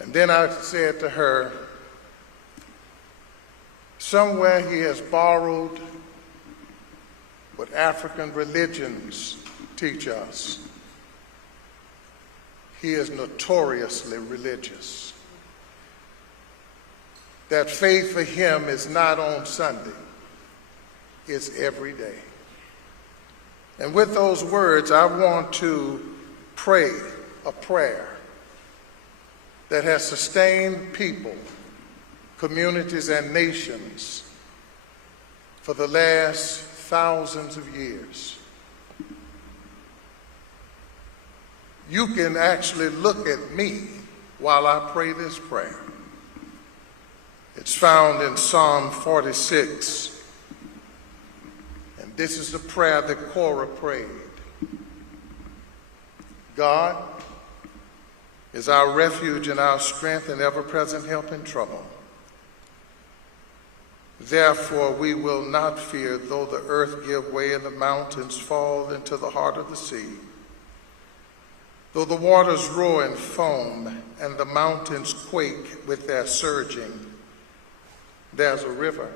And then I said to her, somewhere he has borrowed what African religions teach us. He is notoriously religious. That faith for him is not on Sunday, it's every day. And with those words, I want to pray a prayer that has sustained people, communities, and nations for the last thousands of years. You can actually look at me while I pray this prayer. It's found in Psalm 46. And this is the prayer that Korah prayed. God is our refuge and our strength and ever-present help in trouble. Therefore we will not fear, though the earth give way and the mountains fall into the heart of the sea. Though the waters roar and foam and the mountains quake with their surging, there's a river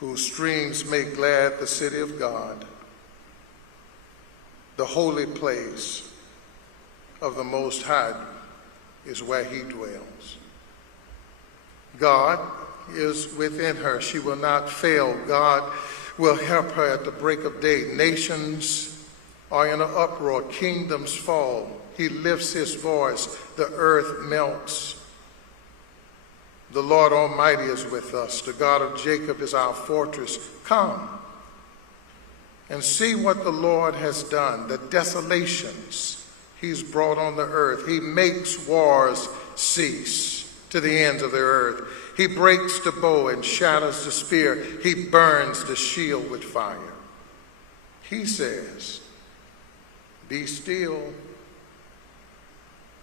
whose streams make glad the city of God, the holy place of the Most High is where he dwells. God is within her. She will not fail. God will help her at the break of day. Nations are in an uproar. Kingdoms fall. He lifts his voice. The earth melts. The Lord Almighty is with us. The God of Jacob is our fortress. Come and see what the Lord has done, the desolations he's brought on the earth. He makes wars cease to the ends of the earth. He breaks the bow and shatters the spear. He burns the shield with fire. He says, be still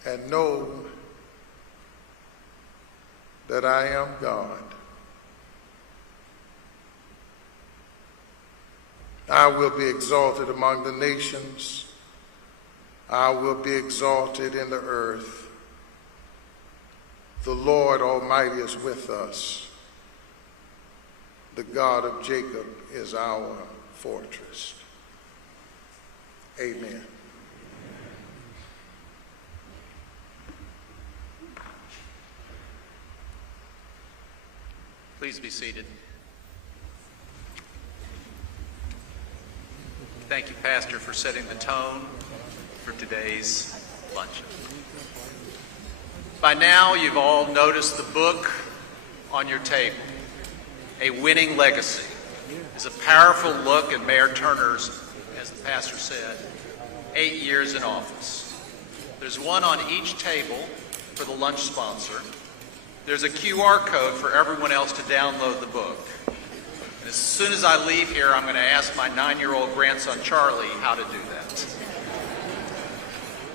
and know that I am God. I will be exalted among the nations. I will be exalted in the earth. The Lord Almighty is with us. The God of Jacob is our fortress. Amen. Please be seated. Thank you, Pastor, for setting the tone for today's luncheon. By now, you've all noticed the book on your table, A Winning Legacy. It's a powerful look at Mayor Turner's, as the pastor said, 8 years in office. There's one on each table for the lunch sponsor. There's a QR code for everyone else to download the book. And as soon as I leave here, I'm going to ask my 9-year-old grandson, Charlie, how to do that.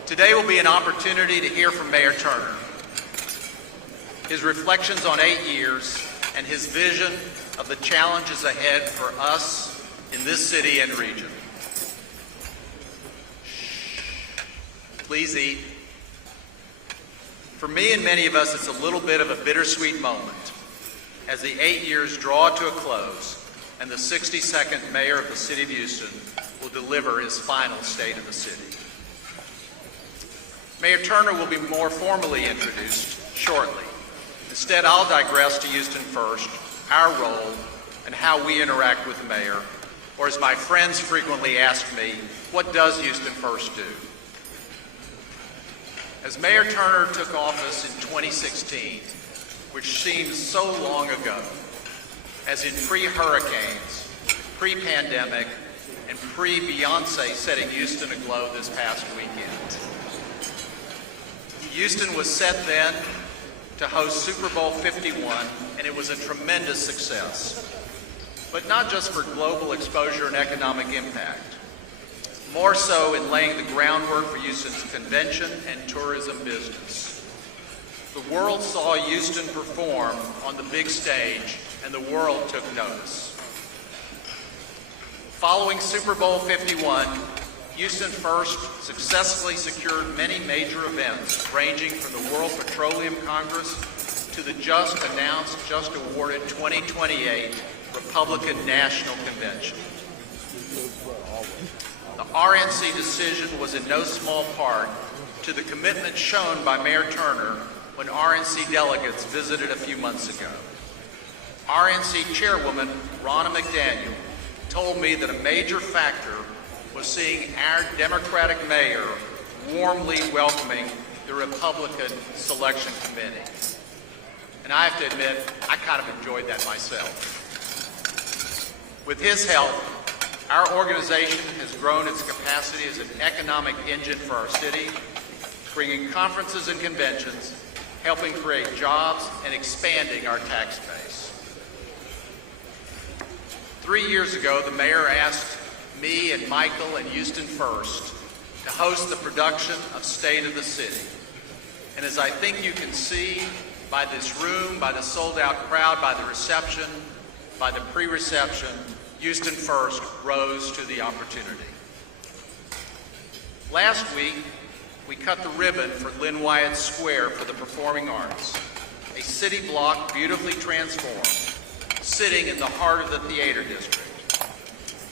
Today will be an opportunity to hear from Mayor Turner, his reflections on 8 years, and his vision of the challenges ahead for us in this city and region. Please eat. For me and many of us, it's a little bit of a bittersweet moment as the 8 years draw to a close and the 62nd mayor of the city of Houston will deliver his final state of the city. Mayor Turner will be more formally introduced shortly. Instead, I'll digress to Houston First, our role, and how we interact with the mayor, or as my friends frequently ask me, what does Houston First do? As Mayor Turner took office in 2016, which seems so long ago, as in pre-hurricanes, pre-pandemic, and pre-Beyonce setting Houston aglow this past weekend. Houston was set then to host Super Bowl 51, and it was a tremendous success. But not just for global exposure and economic impact, more so in laying the groundwork for Houston's convention and tourism business. The world saw Houston perform on the big stage, and the world took notice. Following Super Bowl 51, Houston First successfully secured many major events, ranging from the World Petroleum Congress to the just announced, just awarded 2028 Republican National Convention. The RNC decision was in no small part to the commitment shown by Mayor Turner when RNC delegates visited a few months ago. RNC Chairwoman Ronna McDaniel told me that a major factor was seeing our Democratic mayor warmly welcoming the Republican Selection Committee. And I have to admit, I kind of enjoyed that myself. With his help, our organization has grown its capacity as an economic engine for our city, bringing conferences and conventions, helping create jobs, and expanding our tax base. 3 years ago, the mayor asked me and Michael and Houston First to host the production of State of the City. And as I think you can see by this room, by the sold-out crowd, by the reception, by the pre-reception, Houston First rose to the opportunity. Last week, we cut the ribbon for Lynn Wyatt Square for the Performing Arts, a city block beautifully transformed, sitting in the heart of the theater district.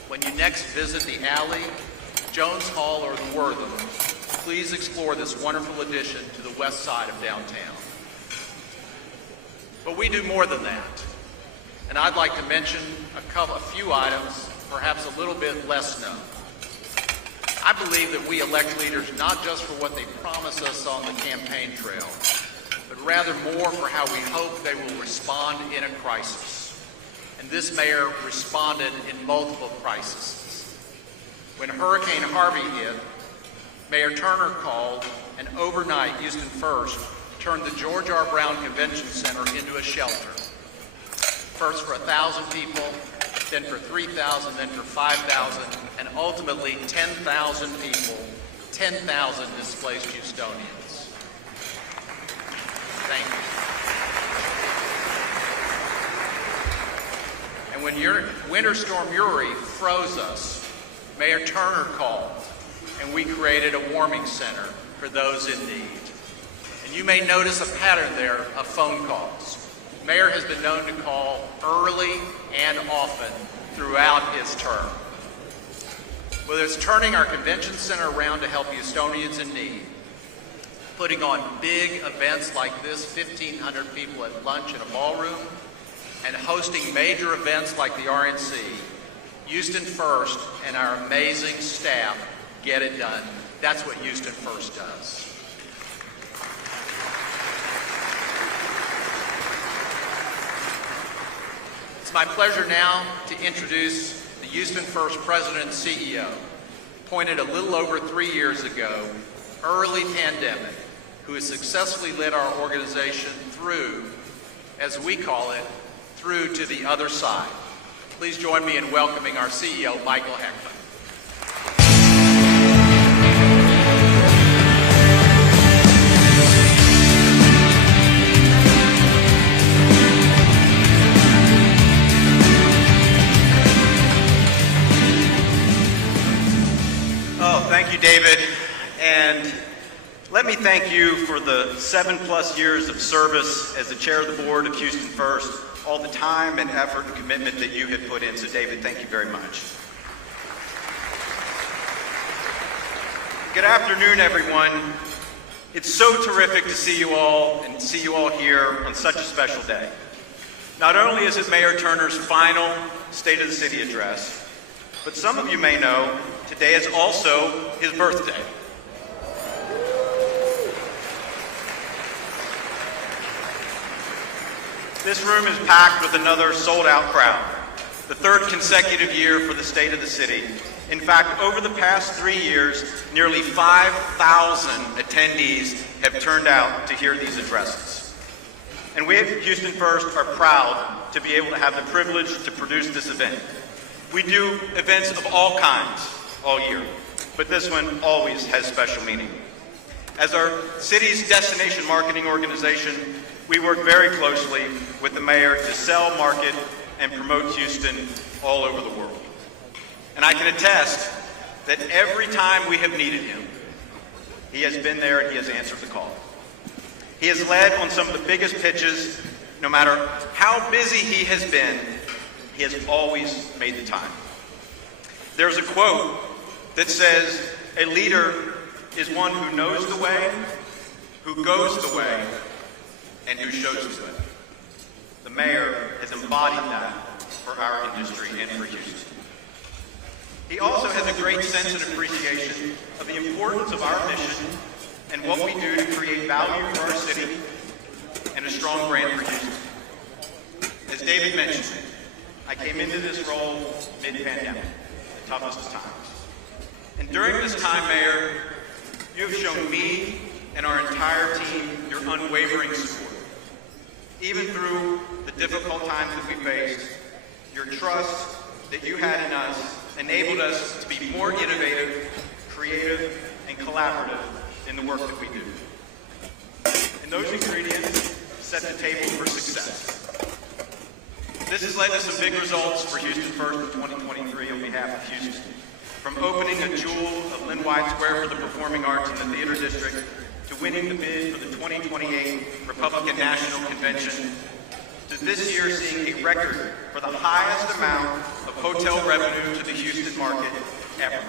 When you next visit the alley, Jones Hall, or the Wortham, please explore this wonderful addition to the west side of downtown. But we do more than that, and I'd like to mention a few items, perhaps a little bit less known. I believe that we elect leaders not just for what they promise us on the campaign trail, but rather more for how we hope they will respond in a crisis. And this mayor responded in multiple crises. When Hurricane Harvey hit, Mayor Turner called, and overnight Houston First turned the George R. Brown Convention Center into a shelter. First for 1,000 people, then for 3,000, then for 5,000, and ultimately 10,000 people, 10,000 displaced Houstonians. Thank you. And when Winter Storm Uri froze us, Mayor Turner called, and we created a warming center for those in need. And you may notice a pattern there of phone calls. Mayor has been known to call early and often throughout his term. Whether it's turning our convention center around to help Houstonians in need, putting on big events like this, 1,500 people at lunch in a ballroom, and hosting major events like the RNC, Houston First and our amazing staff get it done. That's what Houston First does. It's my pleasure now to introduce the Houston First President and CEO, appointed a little over 3 years ago, early pandemic, who has successfully led our organization through, as we call it, through to the other side. Please join me in welcoming our CEO, Michael Heckman. Oh, thank you, David. And let me thank you for the 7+ years of service as the chair of the board of Houston First, all the time and effort and commitment that you have put in. So, David, thank you very much. Good afternoon, everyone. It's so terrific to see you all and see you all here on such a special day. Not only is it Mayor Turner's final State of the City address, but some of you may know today is also his birthday. This room is packed with another sold-out crowd, the third consecutive year for the State of the City. In fact, over the past 3 years, nearly 5,000 attendees have turned out to hear these addresses. And we at Houston First are proud to be able to have the privilege to produce this event. We do events of all kinds all year, but this one always has special meaning. As our city's destination marketing organization, we work very closely with the mayor to sell, market, and promote Houston all over the world. And I can attest that every time we have needed him, he has been there and he has answered the call. He has led on some of the biggest pitches. No matter how busy he has been, he has always made the time. There's a quote that says, "A leader is one who knows the way, who goes the way, and who shows the way." The mayor has embodied that for our industry and for Houston. He also has a great sense and appreciation of the importance of our mission and what we do to create value for our city and a strong brand for Houston. As David mentioned, I came into this role mid-pandemic, the toughest of times. And during this time, Mayor, you have shown me and our entire team your unwavering support. Even through the difficult times that we faced, your trust that you had in us enabled us to be more innovative, creative, and collaborative in the work that we do. And those ingredients set the table for success. This has led to some big results for Houston First in 2023 on behalf of Houston. From opening a jewel of Lynn White Square for the performing arts in the theater district, to winning the bid for the 2028 Republican National Convention, to this year seeing a record for the highest amount of hotel revenue to the Houston market ever.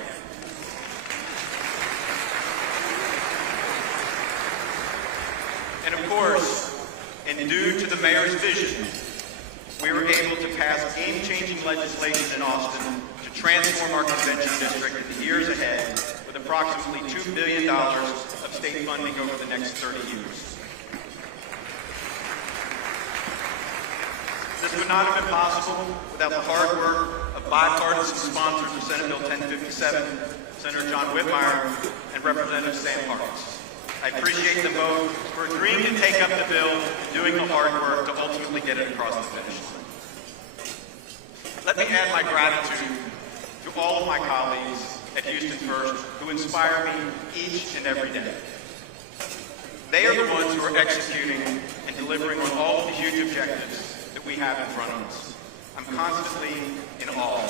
And of course, and due to the mayor's vision, we were able to pass game-changing legislation in Austin to transform our convention district in the years ahead with approximately $2 billion of state funding over the next 30 years. This would not have been possible without the hard work of bipartisan sponsors of Senate Bill 1057, Senator John Whitmire and Representative Sam Parks. I appreciate them both for agreeing to take up the bill and doing the hard work to ultimately get it across the finish line. Let me add my gratitude to all of my colleagues at Houston First who inspire me each and every day. They are the ones who are executing and delivering on all of the huge objectives that we have in front of us. I'm constantly in awe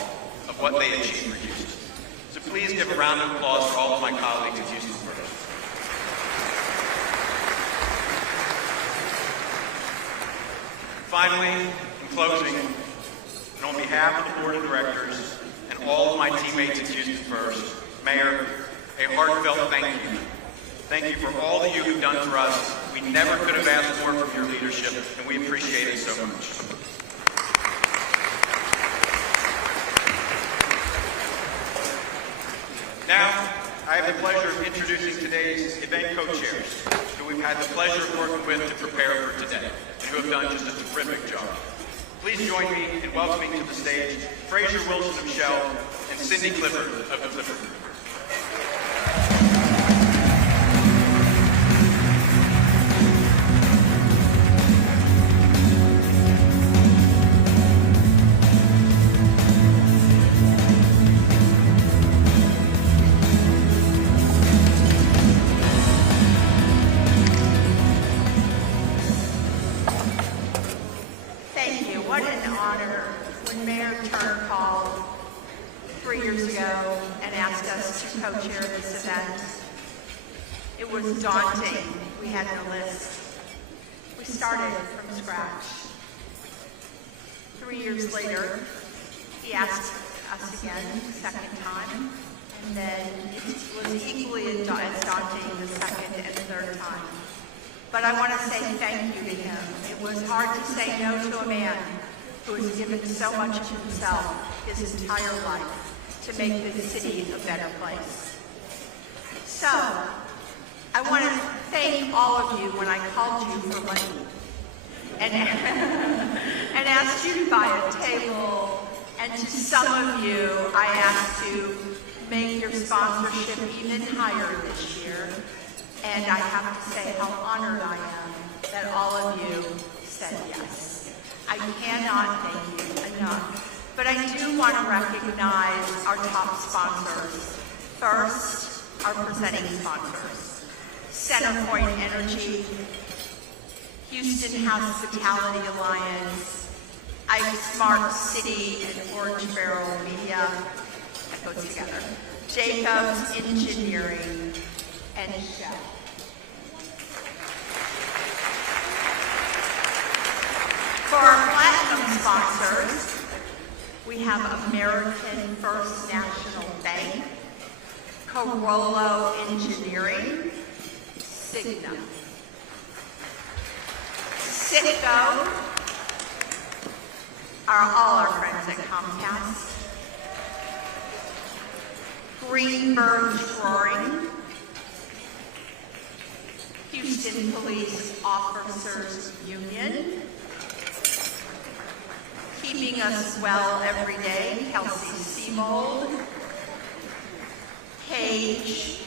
of what they achieve for Houston. So please give a round of applause for all of my colleagues at Houston First. Finally, in closing, and on behalf of the Board of Directors and all of my teammates at Houston First, Mayor, a heartfelt thank you. Thank you for all that you have done for us. We never could have asked more from your leadership, and we appreciate it so much. Now, I have the pleasure of introducing today's event co-chairs, who we've had the pleasure of working with to prepare for today, and who have done just a terrific job. Please join me in welcoming to the stage Fraser Wilson of Shell and Cindy Clifford of the Clifford Group. Thank you. What an honor when Mayor Turner called 3 years ago and asked us to co-chair this event. It was daunting. We had no list. We started from scratch. 3 years later, he asked us again the second time, and then it was equally as daunting the second and third time. But I want to say thank you to him. It was hard to say no to a man who has given so much of himself his entire life to make this city a better place. So, I want to thank all of you when I called you for money and asked you to buy a table, and to some of you, I asked to make your sponsorship even higher this year. And I have to say how honored I am that all of you said yes. I cannot thank you enough. But I do want to recognize our top sponsors. First, our presenting sponsors. Centerpoint Energy, Houston Hospitality Alliance, Ike Smart City, and Orange Barrel Media. That goes together. Jacobs Engineering, and Shell. For our platinum sponsors, we have American First National Bank, Carollo Engineering, Cigna, Citgo, all our friends at Comcast, Greenberg Drawing, Houston Police Officers Union, Keeping Us Well Every Day, Kelsey Seamold, Cage,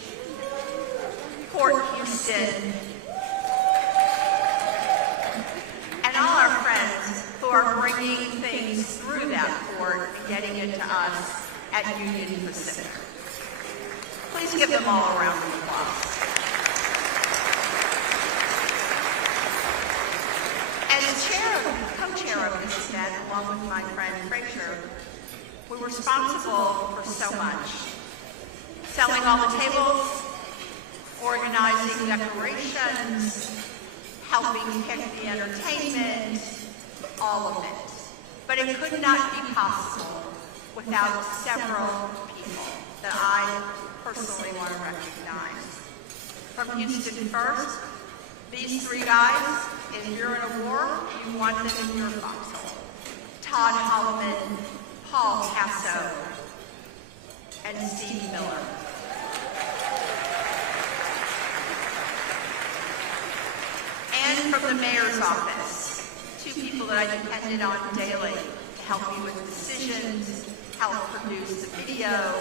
Port Houston, and all our friends who are bringing things through that port and getting it to us at Union Pacific. Please give them all a round of applause. As co-chair of this event, along with my friend Frazier, we were responsible for so much. Selling all the tables, organizing decorations, helping pick the entertainment, all of it. But it could not be possible without several people that I personally want to recognize. From Houston First, these three guys, if you're in a war, you want them in your foxhole. Todd Holloman, Paul Casso, and Steve Miller. And from the mayor's office, two people that I depended on daily to help me with decisions, help produce the video,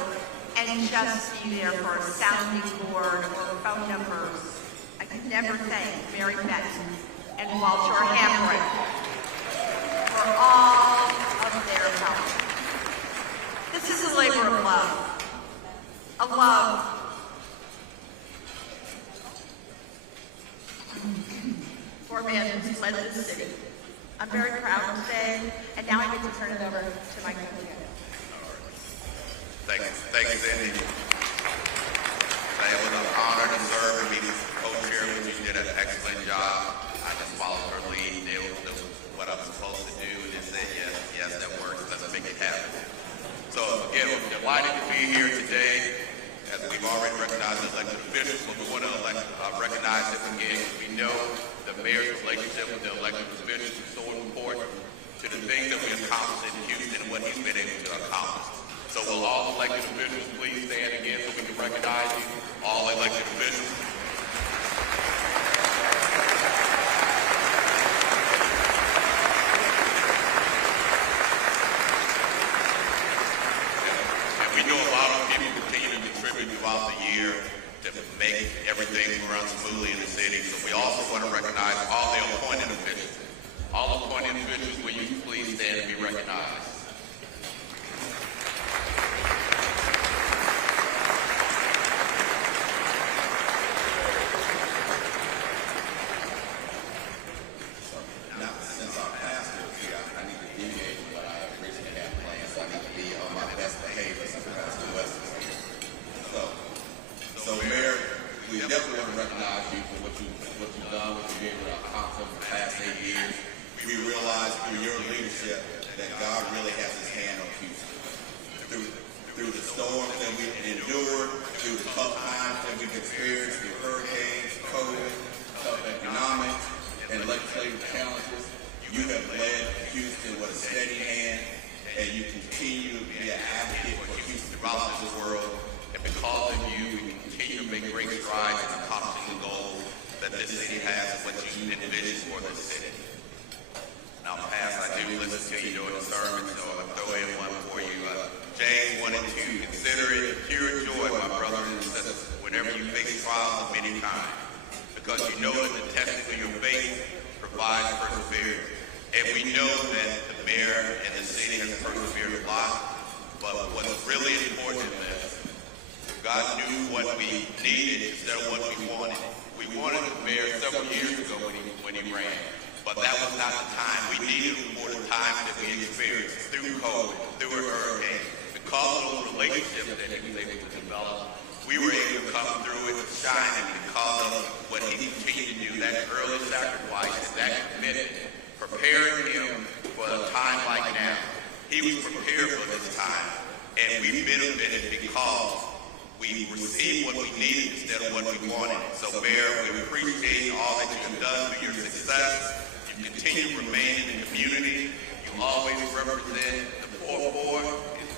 and just be there for a sounding board or phone numbers. I could never thank Mary Benton and Walter Hamrick for all of their help. This is a labor of love. A love for a man who's led this city. I'm very proud today, and now I get to turn it over to my co-chair. Thank you, Cindy. It was an honor to serve and be co-chair with you. You did an excellent job. I just followed her lead, did what I'm supposed to do, and just said, yes, that works. Let's make it happen. So again, we're delighted to be here today. As we've already recognized elected officials, but we want to recognize them again. We know the mayor's relationship with the elected officials is so important to the things that we accomplished in Houston and what he's been able to accomplish. So will all elected officials please stand again so we can recognize you, all elected officials. And we know a lot of people continue to contribute throughout the year to make everything run smoothly in the city. So we also want to recognize all the appointed officials. All appointed officials, will you please stand and be recognized? So, Mayor, we definitely want to recognize you for what you've done, what you've been able to accomplish over the past 8 years. We realize through your leadership that God really has his hand on Houston. Through the storms that we've endured, through the tough times that we've experienced, through hurricanes, COVID, tough economics, and legislative challenges, you have led Houston with a steady hand, and you continue to be an advocate for Houston throughout this world. And because of you, we continue to make great strides in accomplishing the goals that this city has and what you envision for this city. Now, Pastor, I do listen to you during the sermon, so I'll throw in one for you. James 1 and 2, consider it pure joy, my brothers and sisters, whenever you face trials of many kinds, because you know that the testing of your faith provides perseverance. And we know that the mayor and the city has persevered a lot, but what's really important in this, God knew what we needed instead of what we wanted. We wanted the mayor several years ago when he ran, but that was not the time. We needed him for the time that we experienced through COVID, through a hurricane, because of those relationships that he was able to develop, we were able to come through it shining because of what he continued to do, that early sacrifice and that commitment, preparing him for a time like now. He was prepared for this time, and we benefited because we received what we needed instead of what we wanted. So, Mayor, we appreciate all that you've done for your success. You continue to remain in the community. You always represent the 4-4,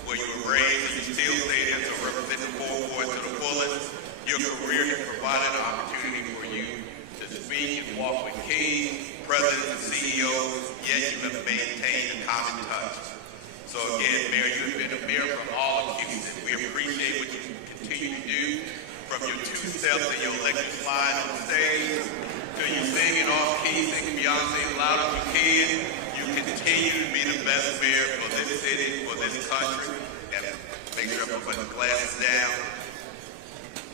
where you were raised, and you still stay there to represent the 4-4 to the fullest. Your career has provided an opportunity for you to speak and walk with kings, presidents, and CEOs, yet you have maintained a common touch. So again, Mayor, you have been a mayor from all of Houston. We appreciate what you continue to do, from your 2 steps and your electric slide on the stage, to you singing off key, singing Beyonce as loud as you can. You continue to be the best mayor for this city, for this country. And make sure I put my glasses down.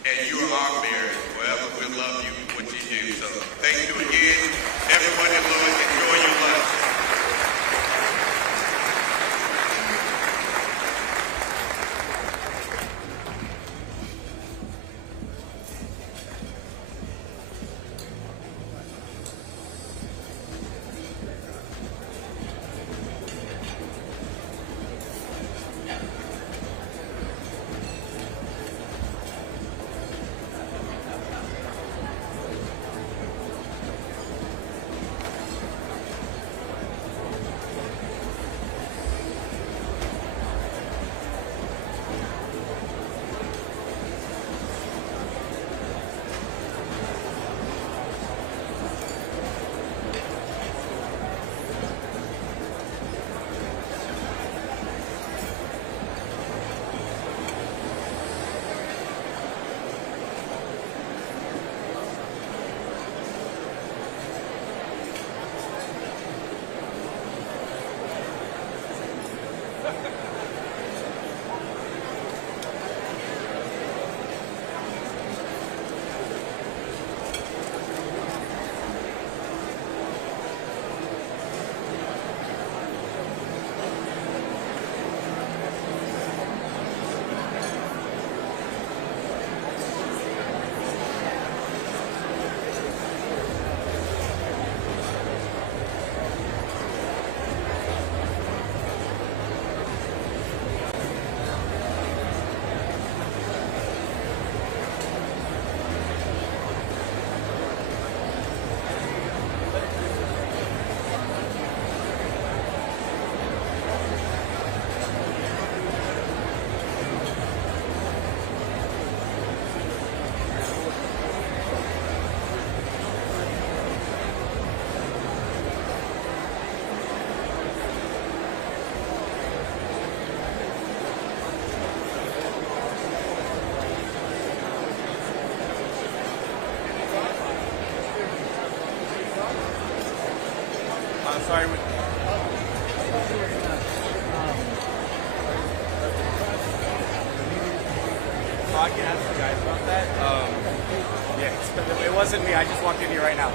And you are our mayor. Forever we'll love you for what you do. So thank you again. Everyone in Lewis, enjoy your lunch. Sorry. I can ask you guys about that. Yeah, it wasn't me. I just walked in here right now.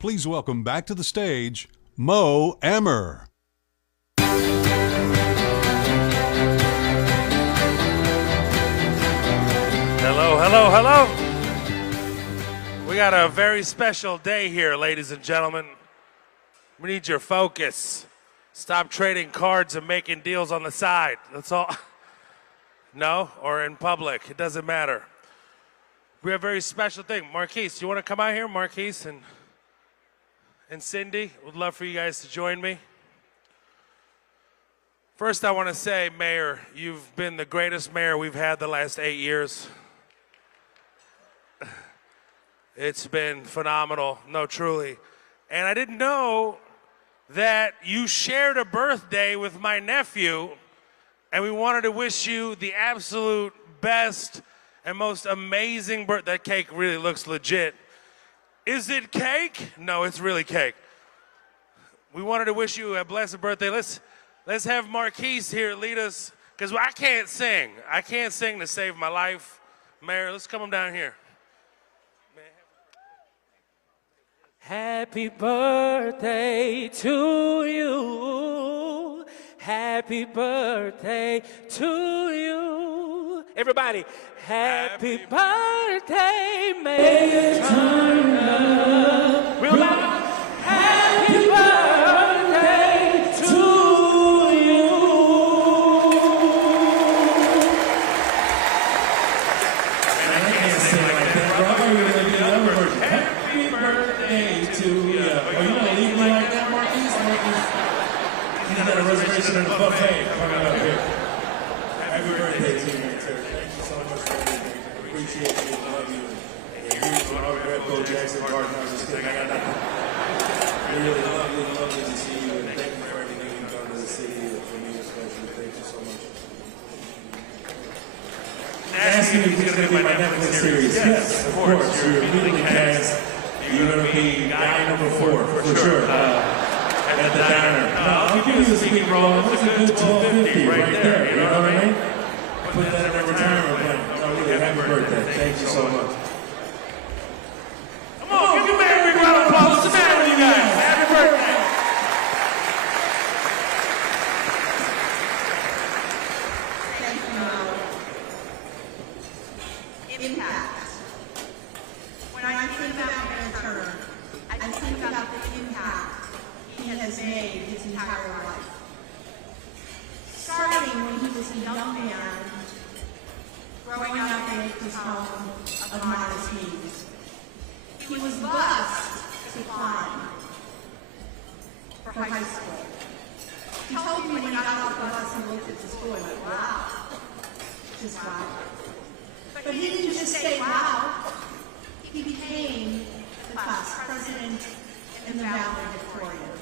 Please welcome back to the stage, Mo Emmer. Hello, hello, hello. We got a very special day here, ladies and gentlemen. We need your focus. Stop trading cards and making deals on the side. That's all. No, or in public. It doesn't matter. We have a very special thing. Marquise, you want to come out here? Marquise and Cindy, would love for you guys to join me. First, I want to say, Mayor, you've been the greatest mayor we've had the last 8 years. It's been phenomenal, no, truly. And I didn't know that you shared a birthday with my nephew, and we wanted to wish you the absolute best and most amazing birthday. That cake really looks legit. Is it cake? No, it's really cake. We wanted to wish you a blessed birthday. Let's have Marquise here lead us, because I can't sing. I can't sing to save my life. Mayor, let's come on down here. Happy birthday to you. Happy birthday to you. Everybody, happy birthday, Mayor Turner. Real loud. Happy birthday to you. birthday to you. Are you gonna leave me right now, Marquise? He's got a reservation in the buffet coming up here. Happy birthday to you, sir. Thank you so much for everything. Appreciate you. Love you. And here's my autograph, Go Jackson Garden. I was just kidding. I got nothing. I really love to see you. And thank you for everything you've done to the city. For me especially. Thank you so much. Asking if he's going to be my Netflix series. Yes, of course. You're immediately cast. You're going to be guy number 4, for sure. At the diner. I'll give you a speaking role. It's a good 1250 right there. You know what I mean? Put that in a retirement plan. Really, happy birthday. Thank you so much. Come on, give me a big round of applause. What's the matter with you guys? Happy birthday. Impact. When I think about Mayor Turner, I think about the impact he has made his entire life. Starting when he was a young man, growing up in his home of modest means. He was bused to climb for high school. He told me when I got off the bus and looked at the school, I went, wow, just wow. But he didn't just say, wow, he became the class president in the valedictorian.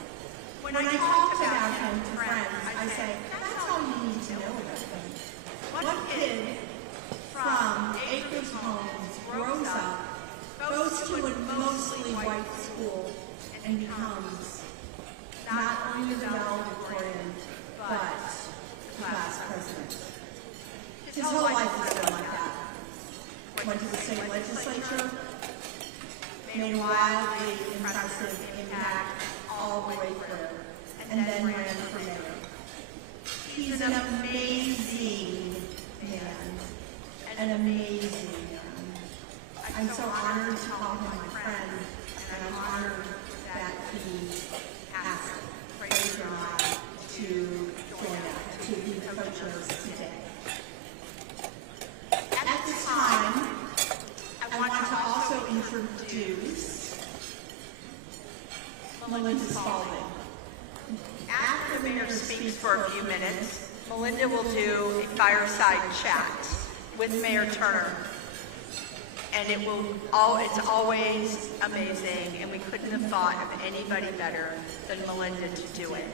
When I talked about him to friends, I say, that's all you need to know about him. One kid from Acres Homes grows up, goes to a mostly white school, and becomes not only the valedictorian, but the class president. His whole life has been like that. Went to the state legislature, made a wildly impressive impact all the way through, and then ran for mayor. He's an amazing man, an amazing man. I'm so honored to call him my friend, and I'm honored that he asked Fraser and I to join us, to be co-chairs today. At this time, I want to also introduce Melinda Spalding. After the mayor speaks for a few minutes, Melinda will do a fireside chat with Mayor Turner. And it's always amazing, and we couldn't have thought of anybody better than Melinda to do it.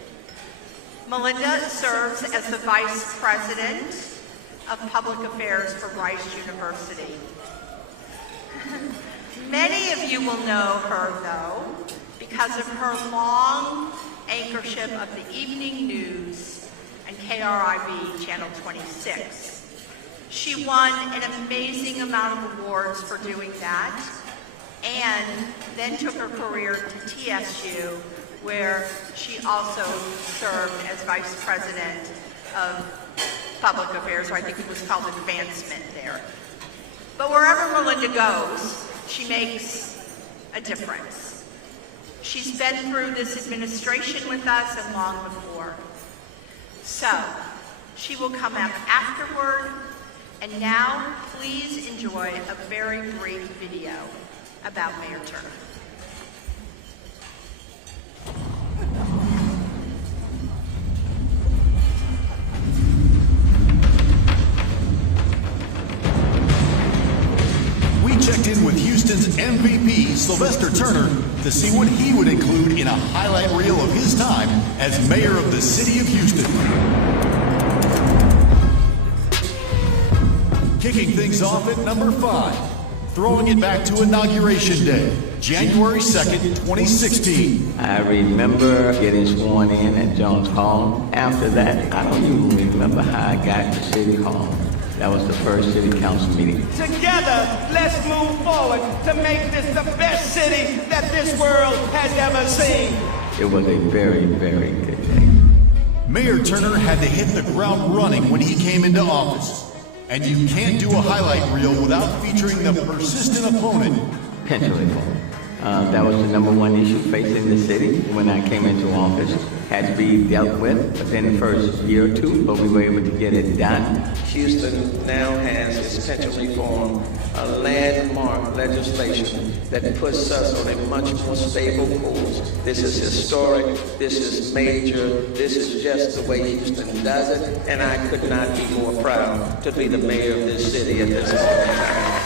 Melinda serves as the Vice President of Public Affairs for Rice University. Many of you will know her, though, because of her long anchorship of the evening news and KRIV Channel 26. She won an amazing amount of awards for doing that, and then took her career to TSU, where she also served as Vice President of Public Affairs, or I think it was called Advancement there. But wherever Melinda goes, she makes a difference. She's been through this administration with us and long before. So, she will come up afterward, and now please enjoy a very brief video about Mayor Turner. We checked in with Houston's MVP, Sylvester Turner, to see what he would include in a highlight reel of his time as mayor of the city of Houston. Kicking things off at number 5, throwing it back to Inauguration Day, January 2nd, 2016. I remember getting sworn in at Jones Hall. After that, I don't even remember how I got to City Hall. That was the first city council meeting. Together, let's move forward to make this the best city that this world has ever seen. It was a very, very good day. Mayor Turner had to hit the ground running when he came into office. And you can't do a highlight reel without featuring the persistent opponent, Pension reform. That was the #1 issue facing the city when I came into office. had to be dealt with within the first year or two, but we were able to get it done. Houston now has its pension reform, a landmark legislation that puts us on a much more stable course. This is historic, this is major, this is just the way Houston does it, and I could not be more proud to be the mayor of this city at this moment in time.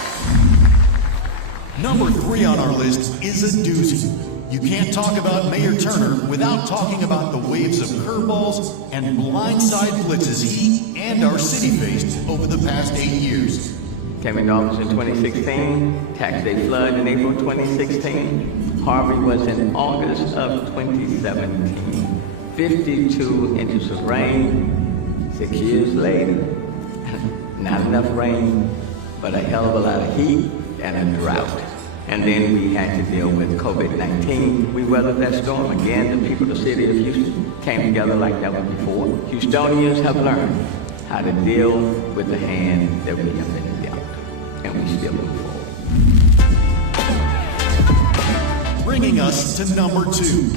Number 3 on our list is a doozy. You can't talk about Mayor Turner without talking about the waves of curveballs and blindside blitzes he and our city faced over the past 8 years. Came into office in 2016, tax day flood in April 2016. Harvey was in August of 2017. 52 inches of rain. 6 years later, not enough rain, but a hell of a lot of heat and a drought. And then we had to deal with COVID-19. We weathered that storm again. The people of the city of Houston came together like never before. Houstonians have learned how to deal with the hand that we have been dealt. And we still move forward. Bringing us to number 2.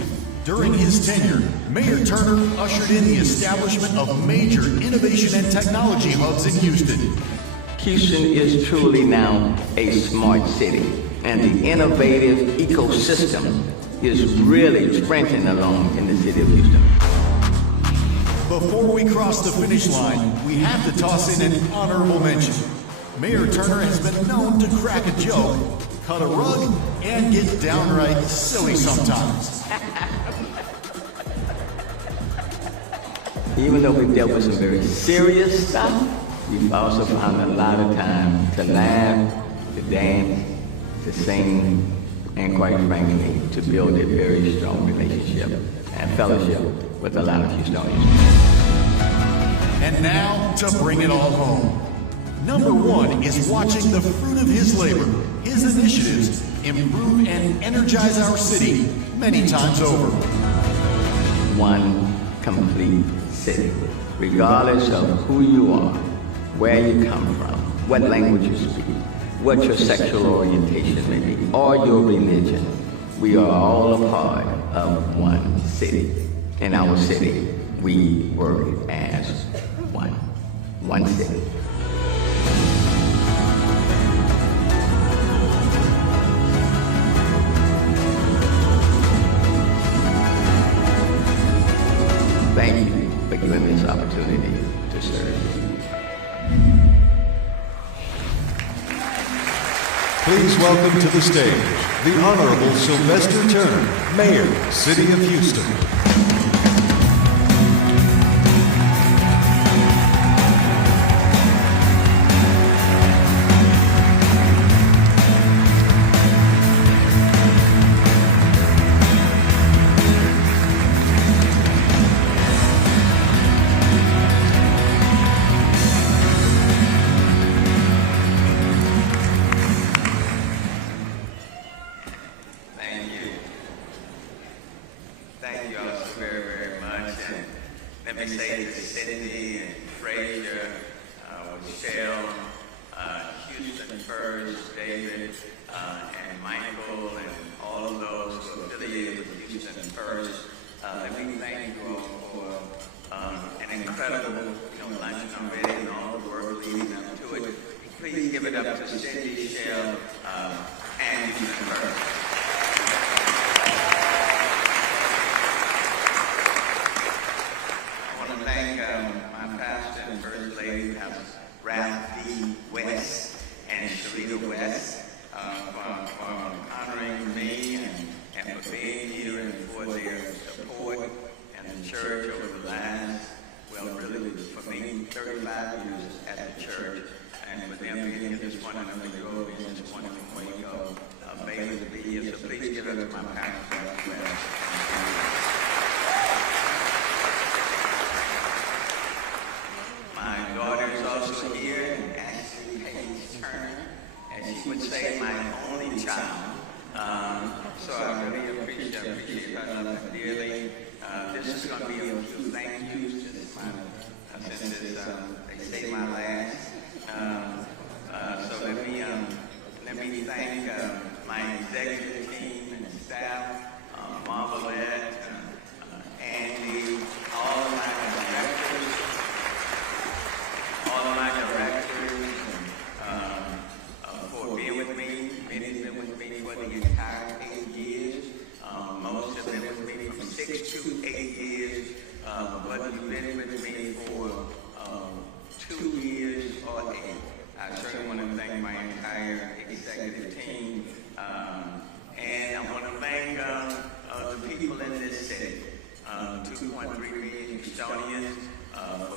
During his tenure, Mayor Turner ushered in the establishment of major innovation and technology hubs in Houston. Houston is truly now a smart city, and the innovative ecosystem is really sprinting along in the city of Houston. Before we cross the finish line, we have to toss in an honorable mention. Mayor Turner has been known to crack a joke, cut a rug, and get downright silly sometimes. Even though we've dealt with some very serious stuff, we've also found a lot of time to laugh, to dance, to sing, and quite frankly, to build a very strong relationship and fellowship with a lot of Houstonians. And now, to bring it all home. Number 1 is watching the fruit of his labor, his initiatives, improve and energize our city many times over. One complete city, regardless of who you are, where you come from, what language you speak, what your sexual orientation may be, or your religion. We are all a part of one city. In our city, we work as one city. Thank you for giving me this opportunity to serve you. Please welcome to the stage the Honorable Sylvester Turner, Mayor, City of Houston. Thank you all so very, very much. And let me say to Cindy and Frazier, Michelle, Houston First, David, and Michael, and all of those who are affiliated with Houston First. Let me thank you all for an incredible luncheon already and all the work leading up to it. Please give it up to Cindy, Michelle, and Houston First. Thank my pastor and First Lady, Ralph D. West and Sharita West, for honoring me and for being here and for their support and the church over the last, well, really for me, 35 years at the church, and for them being here this morning, I'm going to go over here this morning from Waco, Bailey to be here, so please give it to my pastor as well. My daughter is also here, Ashley Paige Turner, and she would say my only child. So I really appreciate her love dearly. This is going to be a few thank yous since they say my last. So let me thank my executive team and staff, Marvelette, Andy, executive team, and I want to thank the people in this city, 2.3 million Houstonians,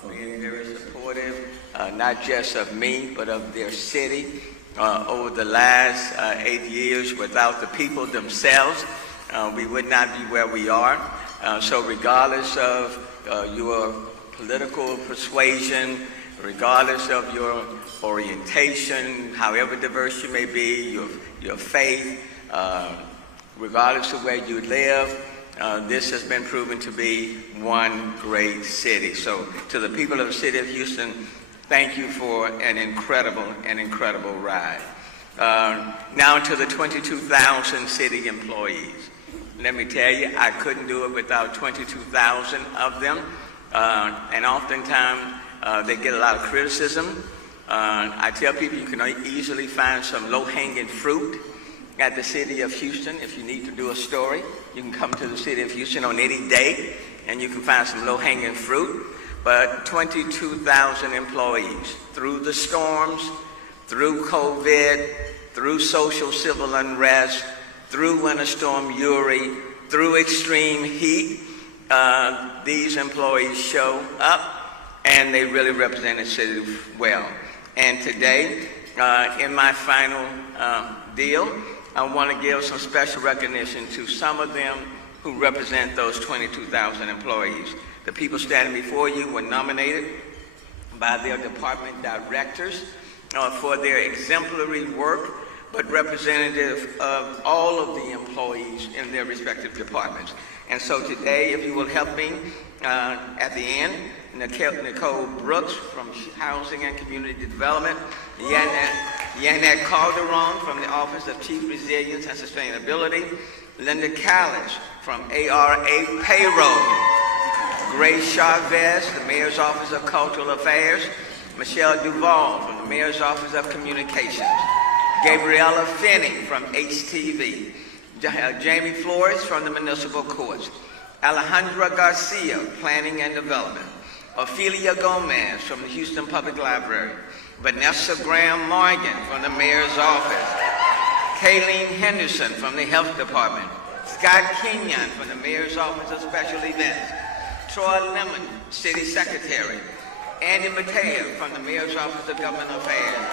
for being very supportive, not just of me, but of their city. Over the last 8 years, without the people themselves, we would not be where we are. So regardless of your political persuasion, regardless of your orientation, however diverse you may be, your faith, regardless of where you live, this has been proven to be one great city. So to the people of the city of Houston, thank you for an incredible ride. Now to the 22,000 city employees. Let me tell you, I couldn't do it without 22,000 of them. And oftentimes, they get a lot of criticism. I tell people you can easily find some low-hanging fruit at the city of Houston. If you need to do a story, you can come to the city of Houston on any day, and you can find some low-hanging fruit. But 22,000 employees, through the storms, through COVID, through social civil unrest, through Winter Storm Uri, through extreme heat, these employees show up, and they really represent the city well. And today, in my final deal, I want to give some special recognition to some of them who represent those 22,000 employees. The people standing before you were nominated by their department directors for their exemplary work, but representative of all of the employees in their respective departments. And so today, if you will help me at the end, Nicole Brooks from Housing and Community Development, Yanette Calderon from the Office of Chief Resilience and Sustainability, Linda Callis from ARA Payroll, Grace Chavez, the Mayor's Office of Cultural Affairs, Michelle Duvall from the Mayor's Office of Communications, Gabriella Finney from HTV, Jamie Flores from the Municipal Courts, Alejandra Garcia, Planning and Development, Ophelia Gomez from the Houston Public Library, Vanessa Graham Morgan from the Mayor's Office, Kayleen Henderson from the Health Department, Scott Kenyon from the Mayor's Office of Special Events, Troy Lemon, City Secretary, Andy Mateo from the Mayor's Office of Government Affairs,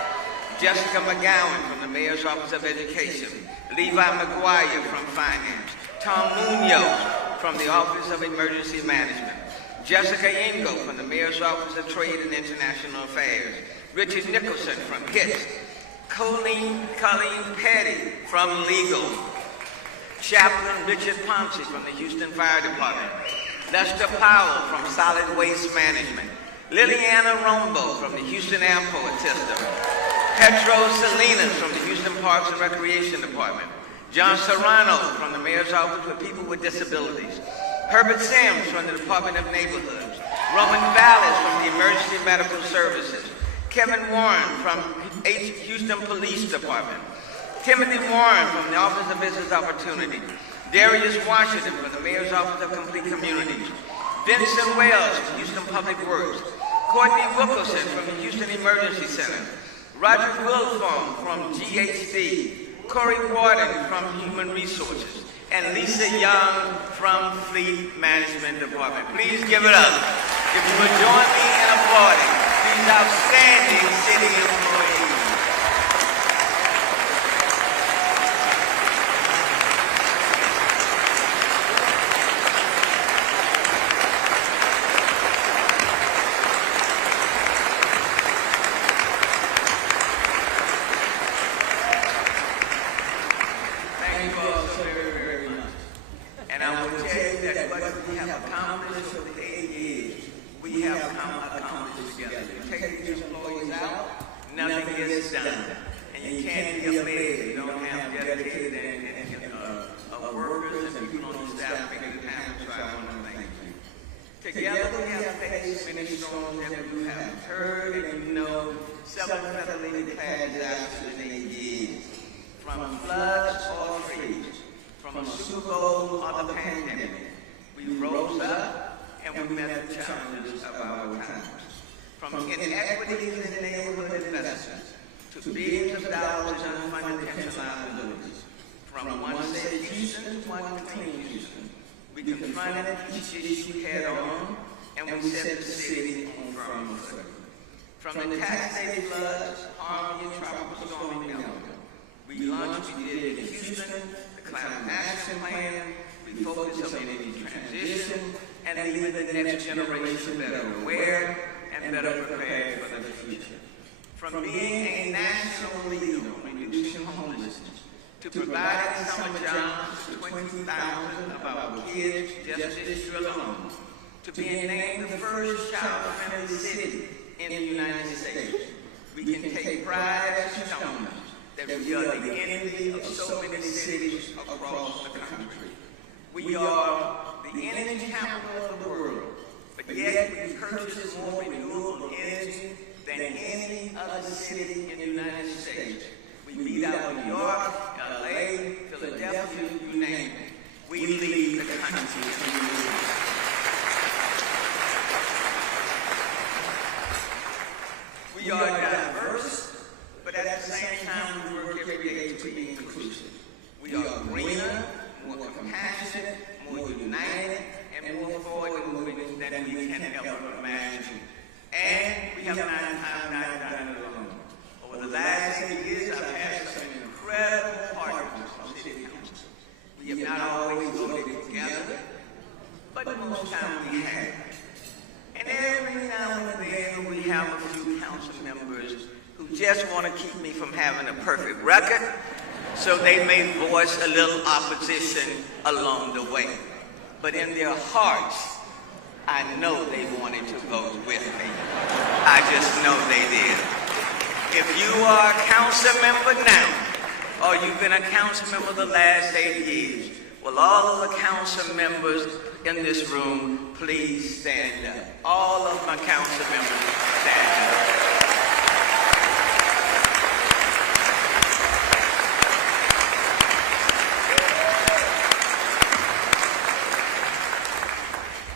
Jessica McGowan from the Mayor's Office of Education, Levi McGuire from Finance, Tom Munoz from the Office of Emergency Management, Jessica Ingo from the Mayor's Office of Trade and International Affairs, Richard Nicholson from HITS, Colleen Petty from Legal, Chaplain Richard Ponce from the Houston Fire Department, Lester Powell from Solid Waste Management, Liliana Rombo from the Houston Airport System, Petro Salinas from the Houston Parks and Recreation Department, John Serrano from the Mayor's Office for People with Disabilities, Herbert Sims from the Department of Neighborhoods, Roman Vallis from the Emergency Medical Services, Kevin Warren from Houston Police Department, Timothy Warren from the Office of Business Opportunity, Darius Washington from the Mayor's Office of Complete Communities, Vincent Wells from Houston Public Works, Courtney Wilkerson from the Houston Emergency Center, Roger Wilfong from GHD, Corey Warden from Human Resources, and Lisa Young from Fleet Management Department. Please give it up. If you would join me in applauding these outstanding city employees. From inequities in neighborhood investments to to billions of dollars in unfunded pension liabilities. From one safe Houston to one clean Houston, we confronted each issue head on, and we set the city on firm footing. From the tax day floods, Harvey, and Tropical Storm Melvin, we launched, we did in Houston, the Climate Action Plan, we focused on energy transition, and leaving the next generation better aware and better prepared for the future. From being a national leader on reducing homelessness, to providing summer jobs to 20,000 of our kids just this year alone, to being named the first child-friendly city in the United States. We can take pride as Houstonians that we are the envy of so many cities across the country. We are the energy capital of the world, but yet we purchase more renewable energy than any other city in the United States. We beat out New York, LA, Philadelphia, you name it. We lead the country in renewable. We are diverse, but at the same time we work every day to be inclusive. We are greener, more compassionate, more united, and more forward-moving than we can ever imagine. And we have not done it alone. Over the last 8 years, I've had some incredible partners on City Council. We have not always voted together, but most times we have. And every now and then we have a few council members who just want to keep me from having a perfect record, so they may voice a little opposition along the way. But in their hearts, I know they wanted to vote with me. I just know they did. If you are a council member now, or you've been a council member the last 8 years, will all of the council members in this room please stand up? All of my council members stand up.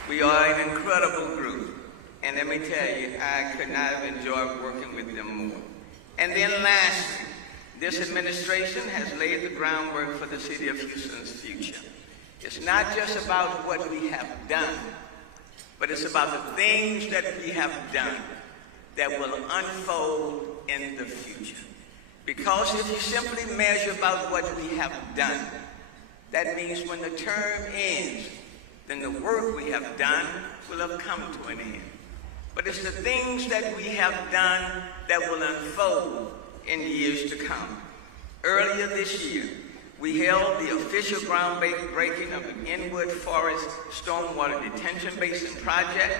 We are an incredible group, and let me tell you, I could not have enjoyed working with them more. And then lastly, this administration has laid the groundwork for the city of Houston's future. It's not just about what we have done, but it's about the things that we have done that will unfold in the future. Because if you simply measure about what we have done, that means when the term ends, then the work we have done will have come to an end. But it's the things that we have done that will unfold in years to come. Earlier this year, we held the official groundbreaking of the Inwood Forest Stormwater Detention Basin Project,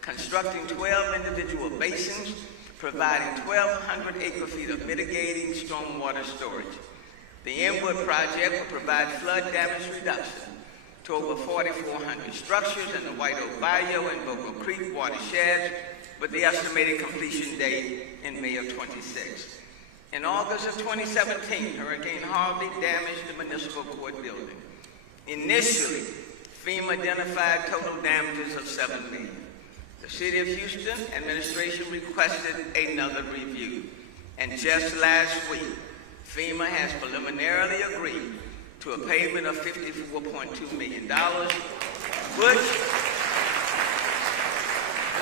constructing 12 individual basins, providing 1,200 acre-feet of mitigating stormwater storage. The Inwood project will provide flood damage reduction to over 4,400 structures in the White Oak Bayou and Boca Creek watersheds, with the estimated completion date in May of 26. In August of 2017, Hurricane Harvey damaged the municipal court building. Initially, FEMA identified total damages of $7 million. The City of Houston administration requested another review. And just last week, FEMA has preliminarily agreed to a payment of $54.2 million,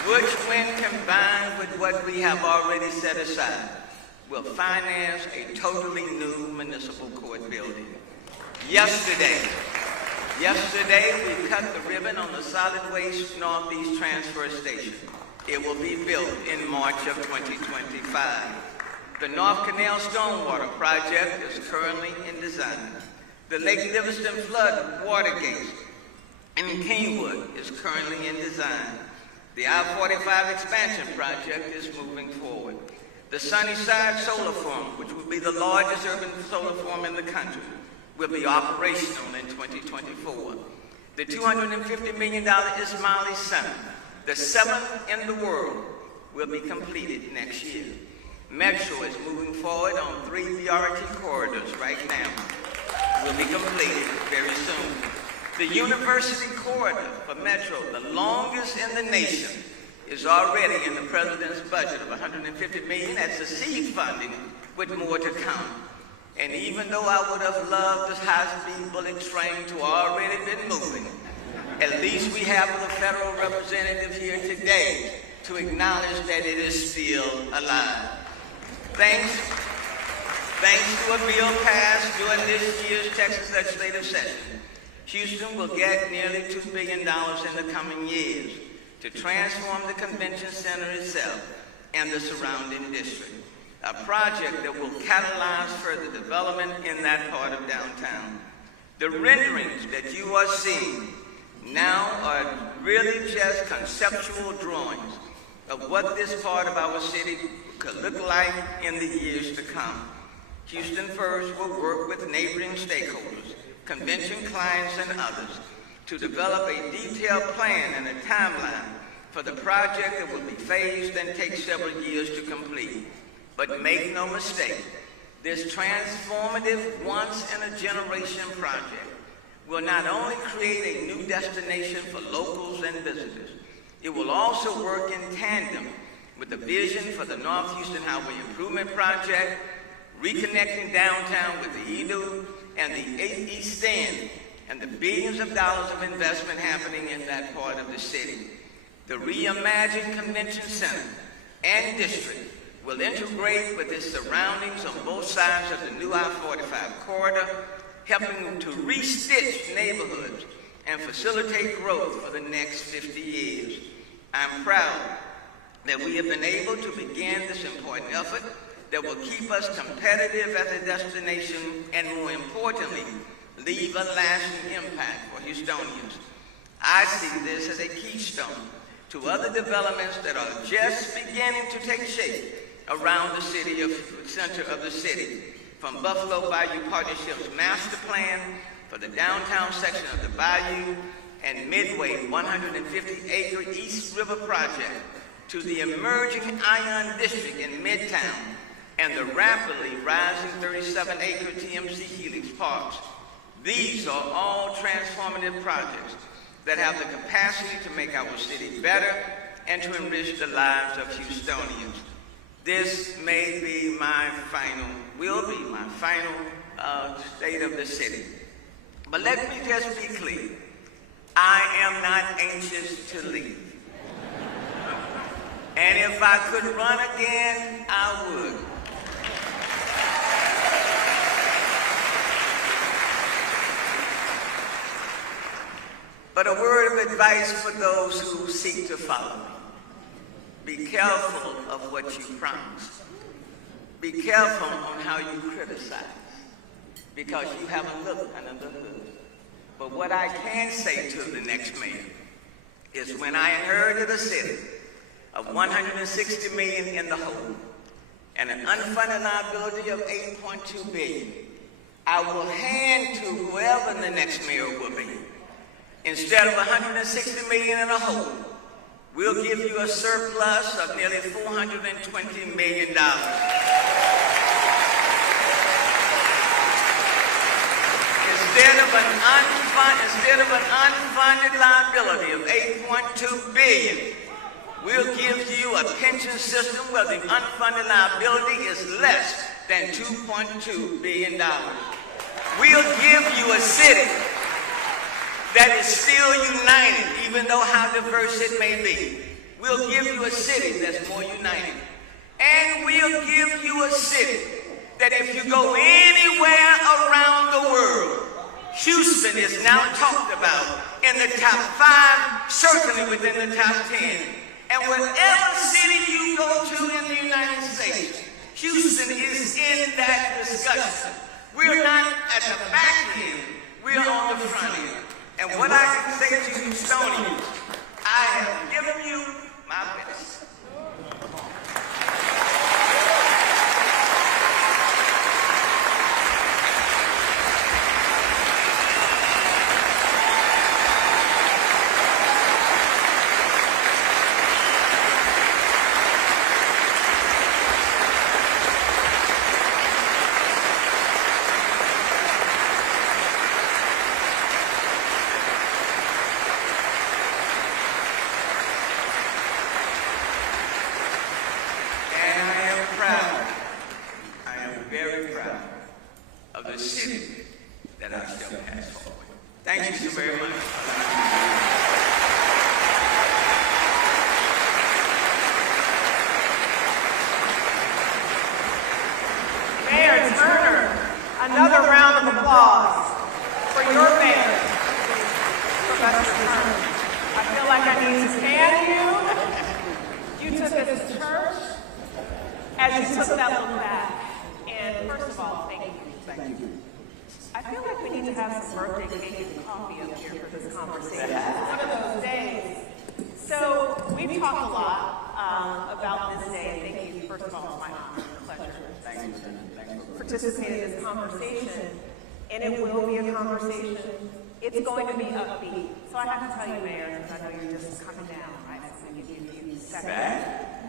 which when combined with what we have already set aside, will finance a totally new municipal court building. Yesterday, we cut the ribbon on the solid waste Northeast transfer station. It will be built in March of 2025. The North Canal Stormwater Project is currently in design. The Lake Livingston Flood Water Gate in Kingwood is currently in design. The I-45 expansion project is moving forward. The Sunnyside Solar Farm, which will be the largest urban solar farm in the country, will be operational in 2024. The $250 million Ismaili Center, the 7th in the world, will be completed next year. Metro is moving forward on 3 priority corridors right now. Will be completed very soon. The University Corridor for Metro, the longest in the nation, is already in the president's budget of $150 million. That's the seed funding, with more to come. And even though I would have loved the high-speed bullet train to already been moving, at least we have the federal representative here today to acknowledge that it is still alive. Thanks to a bill passed during this year's Texas legislative session, Houston will get nearly $2 billion in the coming years to transform the convention center itself and the surrounding district, a project that will catalyze further development in that part of downtown. The renderings that you are seeing now are really just conceptual drawings of what this part of our city could look like in the years to come. Houston First will work with neighboring stakeholders, convention clients, and others to develop a detailed plan and a timeline for the project that will be phased and take several years to complete. But make no mistake, this transformative, once-in-a-generation project will not only create a new destination for locals and visitors, it will also work in tandem with the vision for the North Houston Highway Improvement Project, reconnecting downtown with the EDU and the East End, and the billions of dollars of investment happening in that part of the city. The reimagined convention center and district will integrate with its surroundings on both sides of the new I-45 corridor, helping to re-stitch neighborhoods and facilitate growth for the next 50 years. I'm proud that we have been able to begin this important effort that will keep us competitive as a destination and, more importantly, leave a lasting impact for Houstonians. I see this as a keystone to other developments that are just beginning to take shape around the center of the city, from Buffalo Bayou Partnership's master plan for the downtown section of the Bayou and Midway 150-acre East River project to the emerging Ion District in Midtown and the rapidly rising 37-acre TMC Helix Parks. These are all transformative projects that have the capacity to make our city better and to enrich the lives of Houstonians. This will be my final state of the city. But let me just be clear. I am not anxious to leave. And if I could run again, I would. But a word of advice for those who seek to follow me. Be careful of what you promise. Be careful on how you criticize, because you haven't looked under the hood. But what I can say to the next mayor is, when I inherited a city of $160 million in the hole and an unfunded liability of $8.2 billion, I will hand to whoever the next mayor will be, instead of $160 million in a hole, we'll give you a surplus of nearly $420 million. Instead of an unfunded liability of $8.2 billion, we'll give you a pension system where the unfunded liability is less than $2.2 billion. We'll give you a city that is still united, even though how diverse it may be. We'll give you a city that's more united. And we'll give you a city that if you go anywhere around the world, Houston is now talked about in the top 5, certainly within the top 10. And whatever city you go to in the United States, Houston is in that discussion. We're not at the back end, we're on the front end. And what I can say to you, Houstonians, I have given you my best. very proud of the city that I shall pass forward. Thank you so very much. Mayor Turner, another round of applause for your mayor, Sylvester Turner. I feel like I need to stand you. You took us to church as you took that look back. And first of all, thank you. Thank you. I feel like we need to have some birthday cake and coffee up here for this conversation. It's one of those days. So we've talked a lot about this day, and thank you, first of all, it's my honor and pleasure to participate in this conversation. And it will be a conversation. It's going to be upbeat. So I have to tell you, Mayor, because I know you're just coming down, right? So I'm going to give you a second.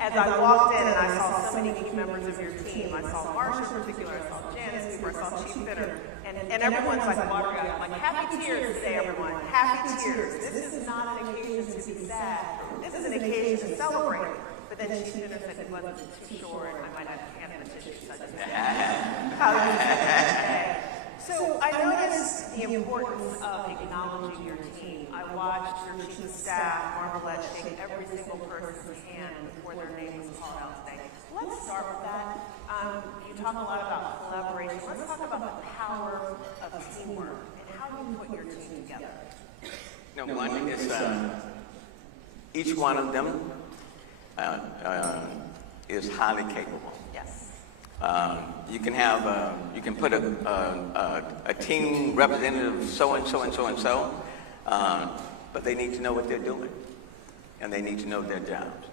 As I walked in and I saw so many key members of your team, I saw Marsha in particular, I saw Janice Weaver, I saw Chief Fitter, and everyone's like watering up, like happy tears today, everyone, happy tears. This is not an occasion to be sad. This is an occasion to celebrate. But then Chief Fitter said it wasn't too short, I might have to hand him a tissue, so I just how you today. So I noticed the importance of acknowledging your team. I watched your chief of staff, Marmalette, shake every single person's hand before their name was called out today. Let's start with that. You talk a lot about collaboration. Let's talk about the power of teamwork and how you put your team together. No, one is each one of them is highly capable. Yes. You can have you can put a team representative so and so and so and so, but they need to know what they're doing, and they need to know their jobs.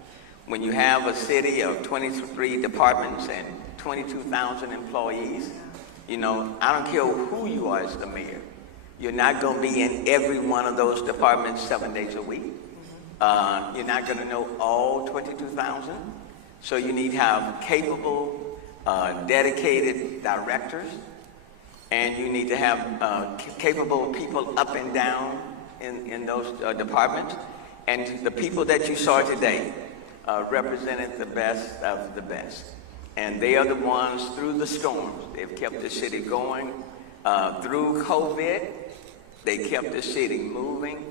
When you have a city of 23 departments and 22,000 employees, you know, I don't care who you are as the mayor. You're not going to be in every one of those departments 7 days a week. You're not going to know all 22,000. So you need to have capable, dedicated directors, and you need to have capable people up and down in those departments. And the people that you saw today represented the best of the best. And they are the ones through the storms. They've kept the city going. Through COVID, they kept the city moving.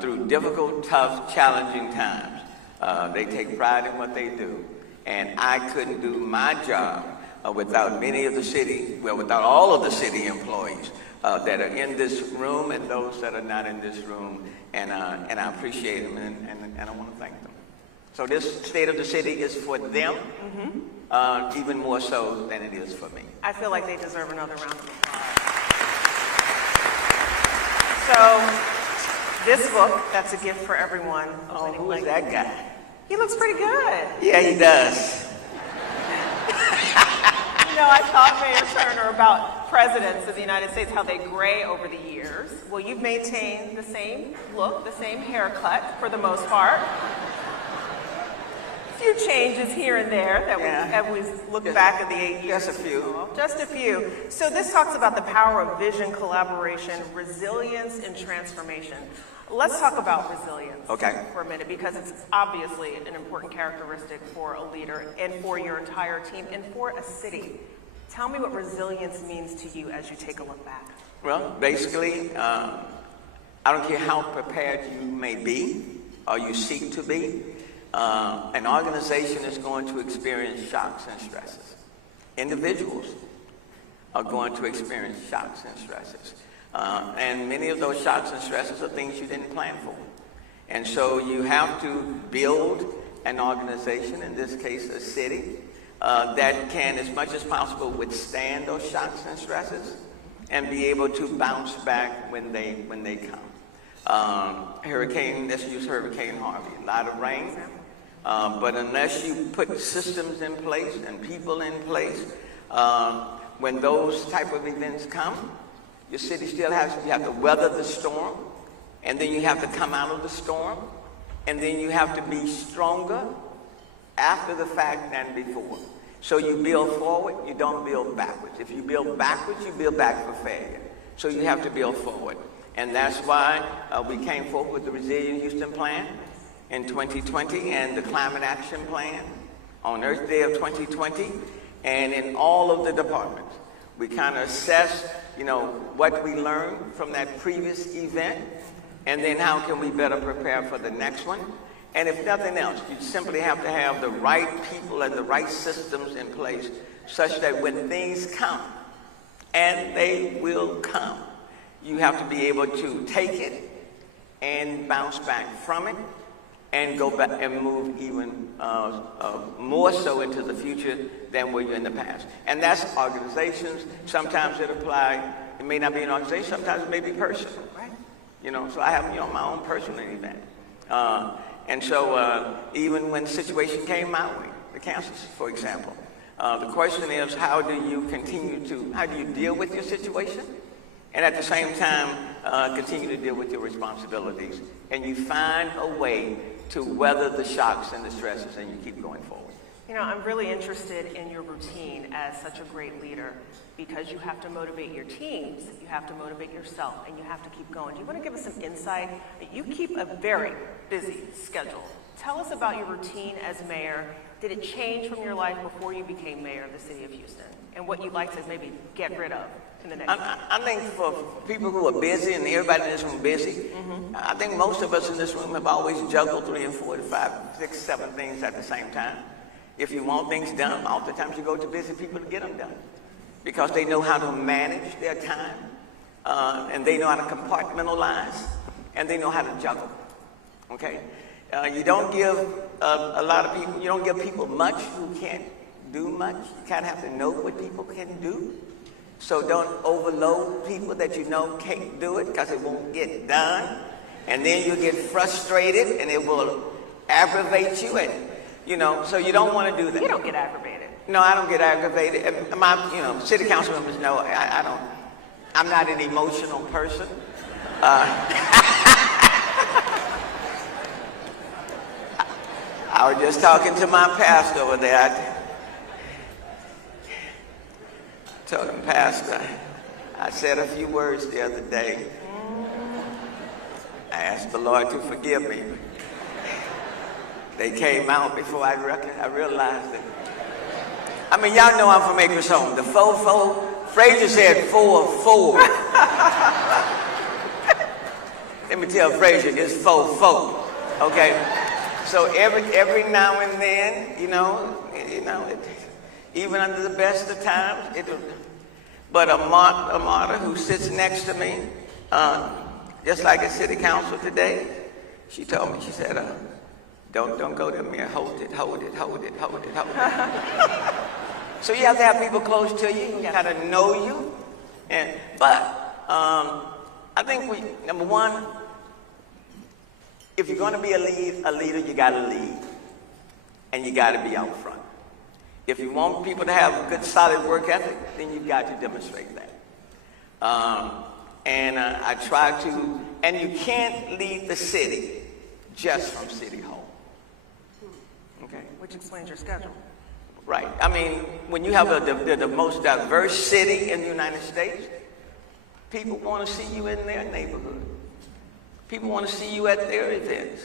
Through difficult, tough, challenging times. They take pride in what they do. And I couldn't do my job without many of the city, well, without all of the city employees that are in this room and those that are not in this room. And I appreciate them, and I want to thank them. So this state of the city is for them, even more so than it is for me. I feel like they deserve another round of applause. So this book, that's a gift for everyone. Oh, who is that guy? He looks pretty good. Yeah, he does. You know, I taught Mayor Turner about presidents of the United States, how they gray over the years. Well, you've maintained the same look, the same haircut for the most part. A few changes here and there that we look back at the 8 years. Just a few. Just a few. So this talks about the power of vision, collaboration, resilience, and transformation. Let's talk about resilience for a minute, because it's obviously an important characteristic for a leader and for your entire team and for a city. Tell me what resilience means to you as you take a look back. Well, basically, I don't care how prepared you may be or you seek to be, an organization is going to experience shocks and stresses. Individuals are going to experience shocks and stresses. And many of those shocks and stresses are things you didn't plan for. And so you have to build an organization, in this case a city, that can, as much as possible, withstand those shocks and stresses and be able to bounce back when they come. Let's use Hurricane Harvey. A lot of rain, but unless you put systems in place and people in place, when those type of events come, your city still you have to weather the storm, and then you have to come out of the storm, and then you have to be stronger after the fact than before. So you build forward, you don't build backwards. If you build backwards, you build back for failure. So you have to build forward. And that's why we came forward with the Resilient Houston Plan in 2020 and the Climate Action Plan on Earth Day of 2020. And in all of the departments, we kind of assess, what we learned from that previous event, and then how can we better prepare for the next one. And if nothing else, you simply have to have the right people and the right systems in place such that when things come, and they will come, you have to be able to take it and bounce back from it and go back and move even more so into the future than were you in the past. And that's organizations. Sometimes it may not be an organization, sometimes it may be personal. Right. So I have my own personal event. And so even when the situation came my way, the cancer, for example, the question is, how do you deal with your situation? And at the same time, continue to deal with your responsibilities. And you find a way to weather the shocks and the stresses, and you keep going forward. I'm really interested in your routine as such a great leader, because you have to motivate your teams, you have to motivate yourself, and you have to keep going. Do you want to give us some insight? You keep a very busy schedule. Tell us about your routine as mayor. Did it change from your life before you became mayor of the city of Houston? And what you'd like to maybe get rid of in the next year? I think for people who are busy, and everybody in this room busy, I think most of us in this room have always juggled 3 and 4 to 5, 6, 7 things at the same time. If you want things done, oftentimes you go to busy people to get them done, because they know how to manage their time, and they know how to compartmentalize, and they know how to juggle. Okay? You don't give a lot of people, you don't give people much who can't do much. You kind of have to know what people can do. So don't overload people that you know can't do it, because it won't get done. And then you get frustrated, and it will aggravate you. And, so you don't want to do that. You don't get aggravated. No, I don't get aggravated. And my, city council members know I don't. I'm not an emotional person. I was just talking to my pastor over there. I told him, Pastor, I said a few words the other day. I asked the Lord to forgive me. They came out before I realized it. Y'all know I'm from Acres Home. The 4-4, Frazier said 4-4. Let me tell Frazier, it's 4-4. Okay? So every now and then, even under the best of times, but a martyr who sits next to me, just like at city council today, she told me, she said, don't go there, Mayor, hold it. So you have to have people close to you, you got to know you. But I think number one, if you're going to be a leader, you got to lead. And you got to be out front. If you want people to have a good, solid work ethic, then you've got to demonstrate that. I try to, and you can't lead the city just from City Hall. Okay? Which explains your schedule. Right. When you have the most diverse city in the United States, people want to see you in their neighborhood. People want to see you at their events.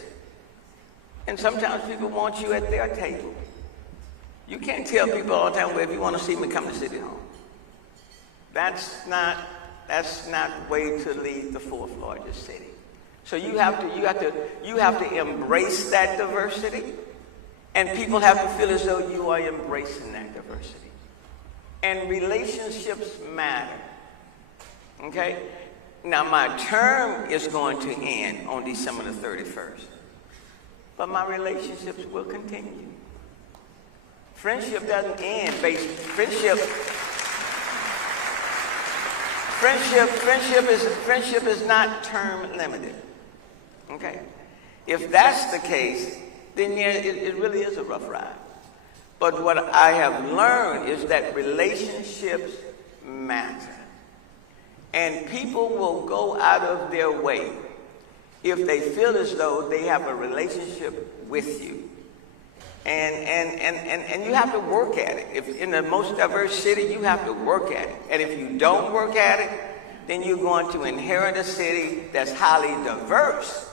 And sometimes people want you at their table. You can't tell people all the time, well, if you want to see me, come to City Hall. That's not the way to lead the 4th largest city. So you have to embrace that diversity, and people have to feel as though you are embracing that diversity. And relationships matter. Okay? Now, my term is going to end on December the 31st, but my relationships will continue. Friendship doesn't end Friendship is not term limited. Okay? If that's the case, then yeah, it really is a rough ride. But what I have learned is that relationships matter. And people will go out of their way if they feel as though they have a relationship with you. And you have to work at it. If in the most diverse city, you have to work at it. And if you don't work at it, then you're going to inherit a city that's highly diverse,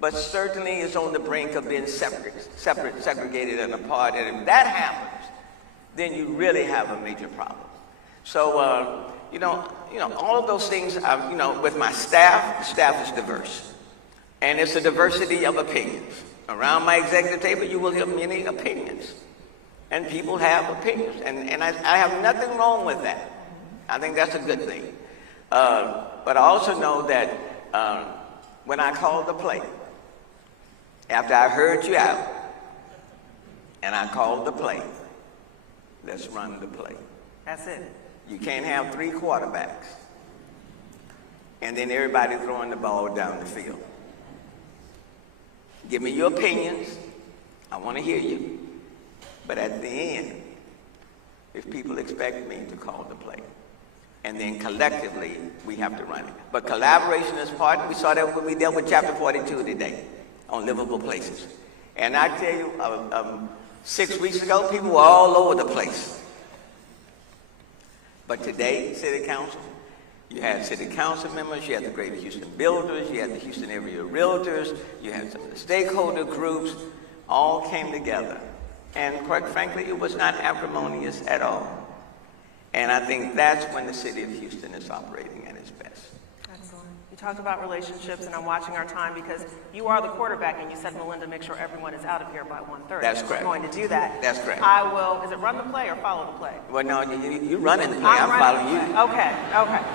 but certainly is on the brink of being segregated and apart. And if that happens, then you really have a major problem. So, all of those things, with my staff, the staff is diverse. And it's a diversity of opinions. Around my executive table, you will hear many opinions. And people have opinions. And I have nothing wrong with that. I think that's a good thing. But I also know that when I called the play, after I heard you out, and I called the play, let's run the play. That's it. You can't have 3 quarterbacks and then everybody throwing the ball down the field. Give me your opinions. I want to hear you. But at the end, if people expect me to call the play, and then collectively, we have to run it. But collaboration is part. We saw that when we dealt with Chapter 42 today on livable places. And I tell you, 6 weeks ago, people were all over the place. But today, City Council, you had City Council members, you had the Greater Houston Builders, you had the Houston Area Realtors, you had some of the stakeholder groups, all came together. And quite frankly, it was not acrimonious at all. And I think that's when the City of Houston is operating at its best. Excellent. You talked about relationships, and I'm watching our time because you are the quarterback, and you said, Melinda, make sure everyone is out of here by 1:30. That's correct. I'm going to do that. That's correct. I will, is it run the play or follow the play? Well, no, you running the play. I'm following you. Okay.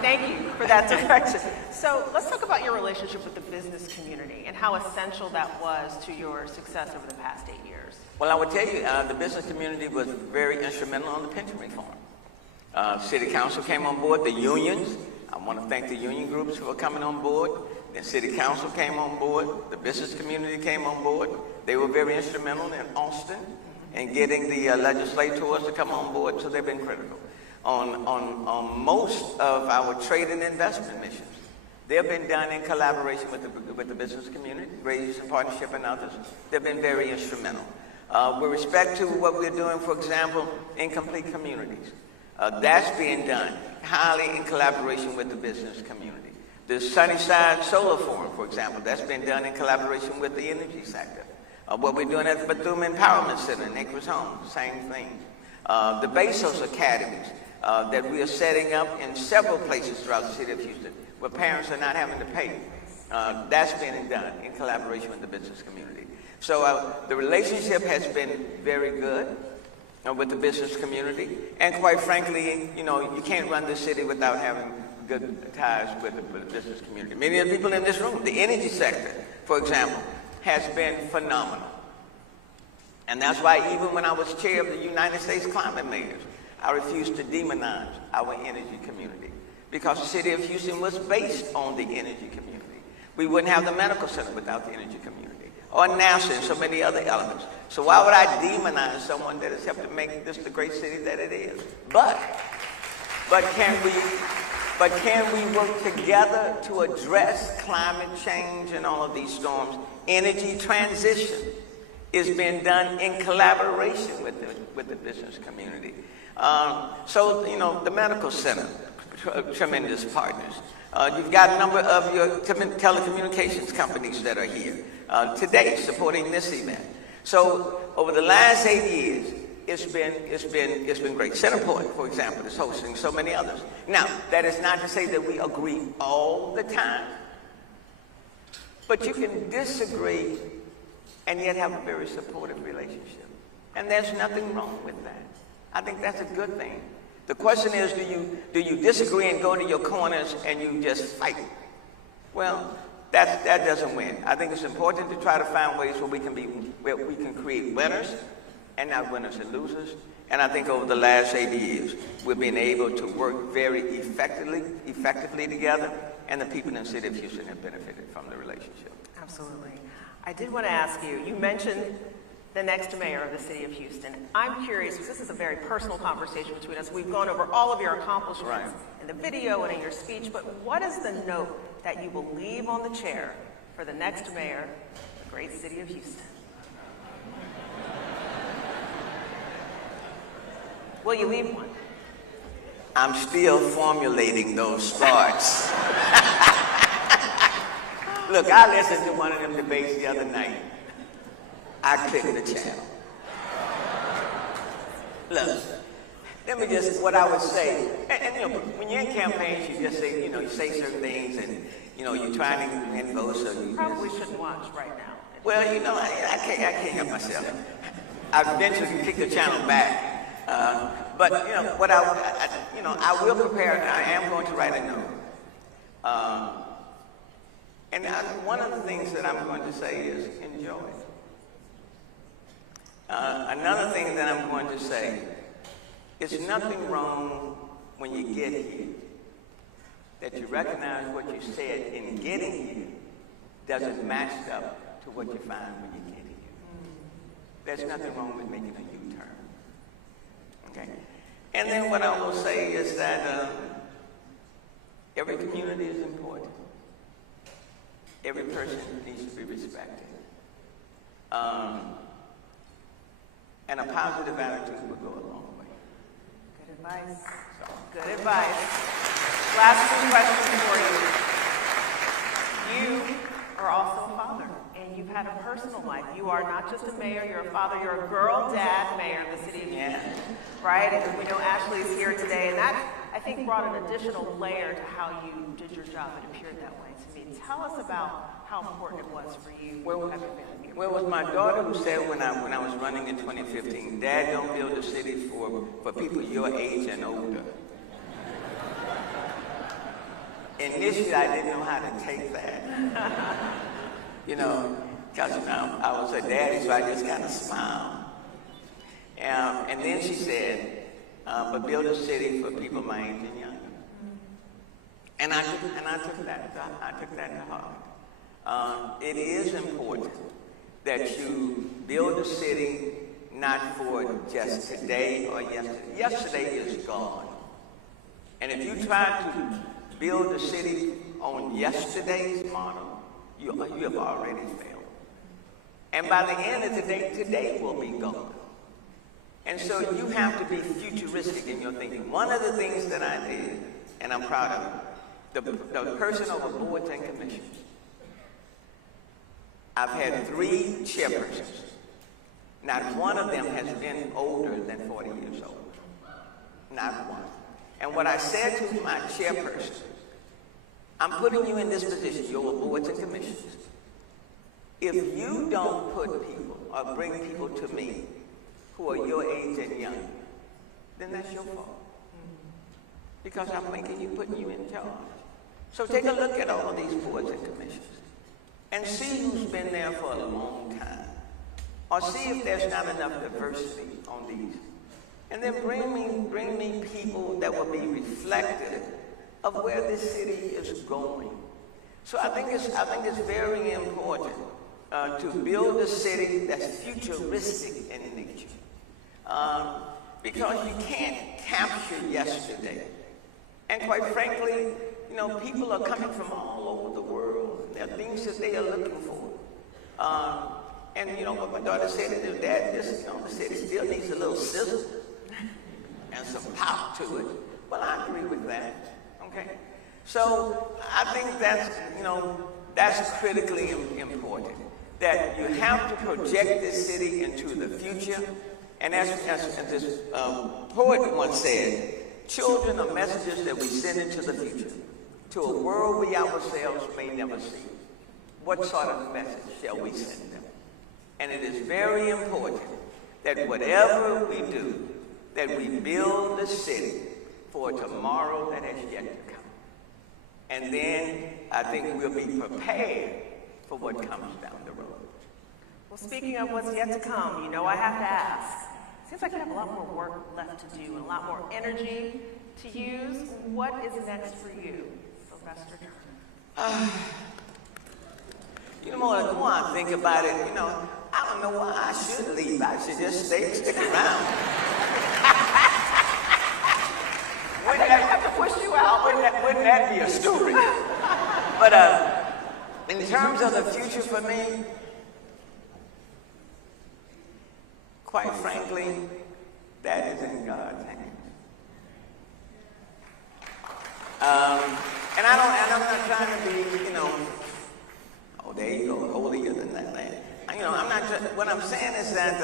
Thank you for that direction. So let's talk about your relationship with the business community and how essential that was to your success over the past 8 years. Well, I would tell you, the business community was very instrumental on the pension reform. City Council came on board, the unions. I want to thank the union groups for coming on board. Then City Council came on board. The business community came on board. They were very instrumental in Austin in getting the legislators to come on board, so they've been critical. On most of our trade and investment missions, they've been done in collaboration with the business community, Greater Houston Partnership and others. They've been very instrumental. With respect to what we're doing, for example, incomplete communities, that's being done highly in collaboration with the business community. The Sunnyside Solar Forum, for example, that's been done in collaboration with the energy sector. What we're doing at the Bethune Empowerment Center in Acres Home, same thing. The Bezos Academies that we are setting up in several places throughout the city of Houston where parents are not having to pay. That's being done in collaboration with the business community. So the relationship has been very good with the business community. And quite frankly, you can't run this city without having good ties with the business community. Many of the people in this room, the energy sector, for example, has been phenomenal. And that's why even when I was chair of the United States Climate Mayors, I refused to demonize our energy community because the city of Houston was based on the energy community. We wouldn't have the medical center without the energy community, or NASA and so many other elements. So why would I demonize someone that has helped to make this the great city that it is? But can we work together to address climate change and all of these storms? Energy transition is being done in collaboration with the business community. So the medical center, tremendous partners. You've got a number of your telecommunications companies that are here today supporting this event. So over the last 8 years, it's been great. Centerport, for example, is hosting so many others. Now, that is not to say that we agree all the time, but you can disagree and yet have a very supportive relationship. And there's nothing wrong with that. I think that's a good thing. The question is, do you disagree and go to your corners and you just fight? Well, that doesn't win. I think it's important to try to find ways where we can create winners and not winners and losers. And I think over the last 8 years, we've been able to work very effectively together, and the people in the city of Houston have benefited from the relationship. Absolutely. I did want to ask you, you mentioned the next mayor of the city of Houston. I'm curious, because this is a very personal conversation between us. We've gone over all of your accomplishments in the video and in your speech, but what is the note that you will leave on the chair for the next mayor of the great city of Houston? Will you leave one? I'm still formulating those thoughts. Look, I listened to one of them debates the other night. I clicked the channel. Look, let me just, what I would say, and you know, when you're in campaigns, you just say, you know, you say certain things, and you know, you're trying to win votes, so you Probably shouldn't watch right now. well, you know, I can't help myself. I eventually kick the channel back, but you know, what I will prepare. I am going to write a note, and one of the things that I'm going to say is enjoy. Another thing that I'm going to say is nothing wrong when you get here, that you recognize what you said in getting here doesn't match up to what you find when you get here. There's nothing wrong with making a U-turn. Okay? And then what I will say is that every community is important. Every person needs to be respected. And a positive attitude will go a long way. Good advice. Good advice. Last two questions for you. You are also a father, and you've had a personal life. You are not just a mayor, you're a father, you're a girl dad mayor in the city of Houston, right? And we know Ashley is here today, and that, I think, brought an additional layer to how you did your job. It appeared that way to me. Tell us about how important it was for you to have your family here. Well, it was my daughter who said when I was running in 2015, Dad, don't build a city for people your age and older. Initially, I didn't know how to take that. You know, because I was her daddy, so I just kind of smiled. And then she said, but build a city for people my age and younger. And I took that to heart. It is important that you build a city not for just today or yesterday. Yesterday is gone. And if you try to build a city on yesterday's model, you have already failed. And by the end of the day, today will be gone. And so you have to be futuristic in your thinking. One of the things that I did, and I'm proud of it, the person over boards and commissions. I've had 3 chairpersons. Not one of them has been older than 40 years old. Not one. And what I said to my chairperson, I'm putting you in this position, you're boards and commissions. If you don't put people or bring people to me who are your age and younger, then that's your fault. Because I'm putting you in charge. So take a look at all of these boards and commissions and see who's been there for a long time. Or see if there's not enough diversity on these. And then bring me people that will be reflective of where this city is going. So I think it's very important to build a city that's futuristic in nature. Because you can't capture yesterday. And quite frankly, you know, people are coming from all over the world. There are things that they are looking for. And you know what my daughter said to her dad, the city still needs a little sizzle and some pop to it. Well, I agree with that. Okay? So I think that's critically important. That you have to project this city into the future. And as this poet once said, children are messages that we send into the future, to a world we ourselves may never see. What sort of message shall we send them? And it is very important that whatever we do, that we build the city for a tomorrow that has yet to come. And then I think we'll be prepared for what comes down the road. Well, speaking of what's yet to come, you know I have to ask. Seems like you have a lot more work left to do and a lot more energy to use. What is next for you, Sylvester Turner? You know, the more I think about it, you know, I don't know why I should leave. I should just stick around. Wouldn't that have to push you out? Wouldn't that be a story? But in terms of the future for me, quite frankly, that is in God's hands. And I'm not trying to be, you know, oh, there you go, holier than that. You know, I'm not. What I'm saying is that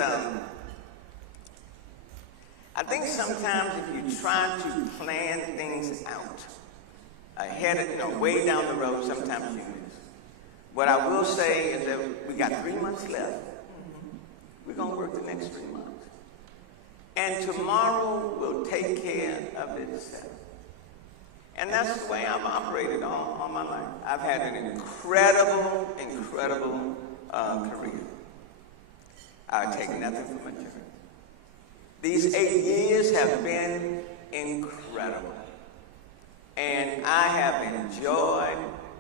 I think sometimes if you try to plan things out ahead of, way down the road, sometimes you miss. What I will say is that we got 3 months left. We're going to work the next 3 months. And tomorrow will take care of itself. And that's the way I've operated all my life. I've had an incredible career. I take nothing from a journey. These 8 years have been incredible. And I have enjoyed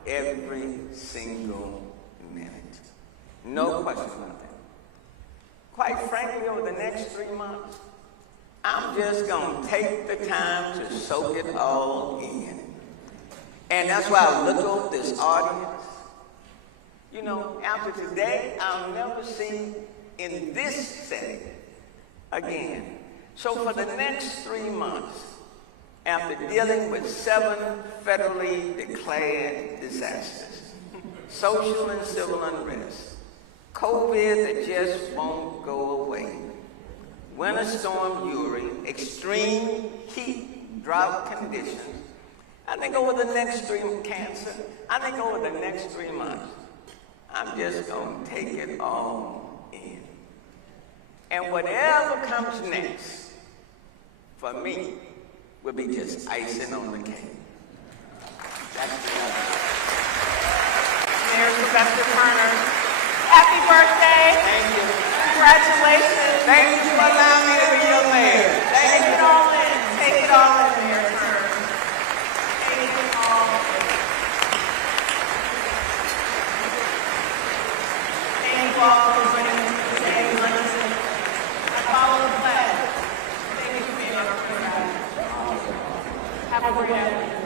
every single minute. No question about that. Quite frankly, over the next 3 months, I'm just going to take the time to soak it all in. And that's why I look over this audience. You know, after today, I'll never see in this setting again. So for the next 3 months, after dealing with 7 federally declared disasters, social and civil unrest, COVID that just won't go away, Winter Storm Uri, extreme heat, drought conditions, I think over the next 3 months, I'm just going to take it all in. And whatever comes next, for me, will be just icing on the cake. That's the Mayor Sylvester Turner, happy birthday. Thank you. Congratulations. Thank you for allowing me to be your mayor. Take it all in. Take it all in, Mayor Turner. Take it all in. Thank you all for joining us today. Listen, I follow the flag. Thank you for being on our program. Have a great afternoon.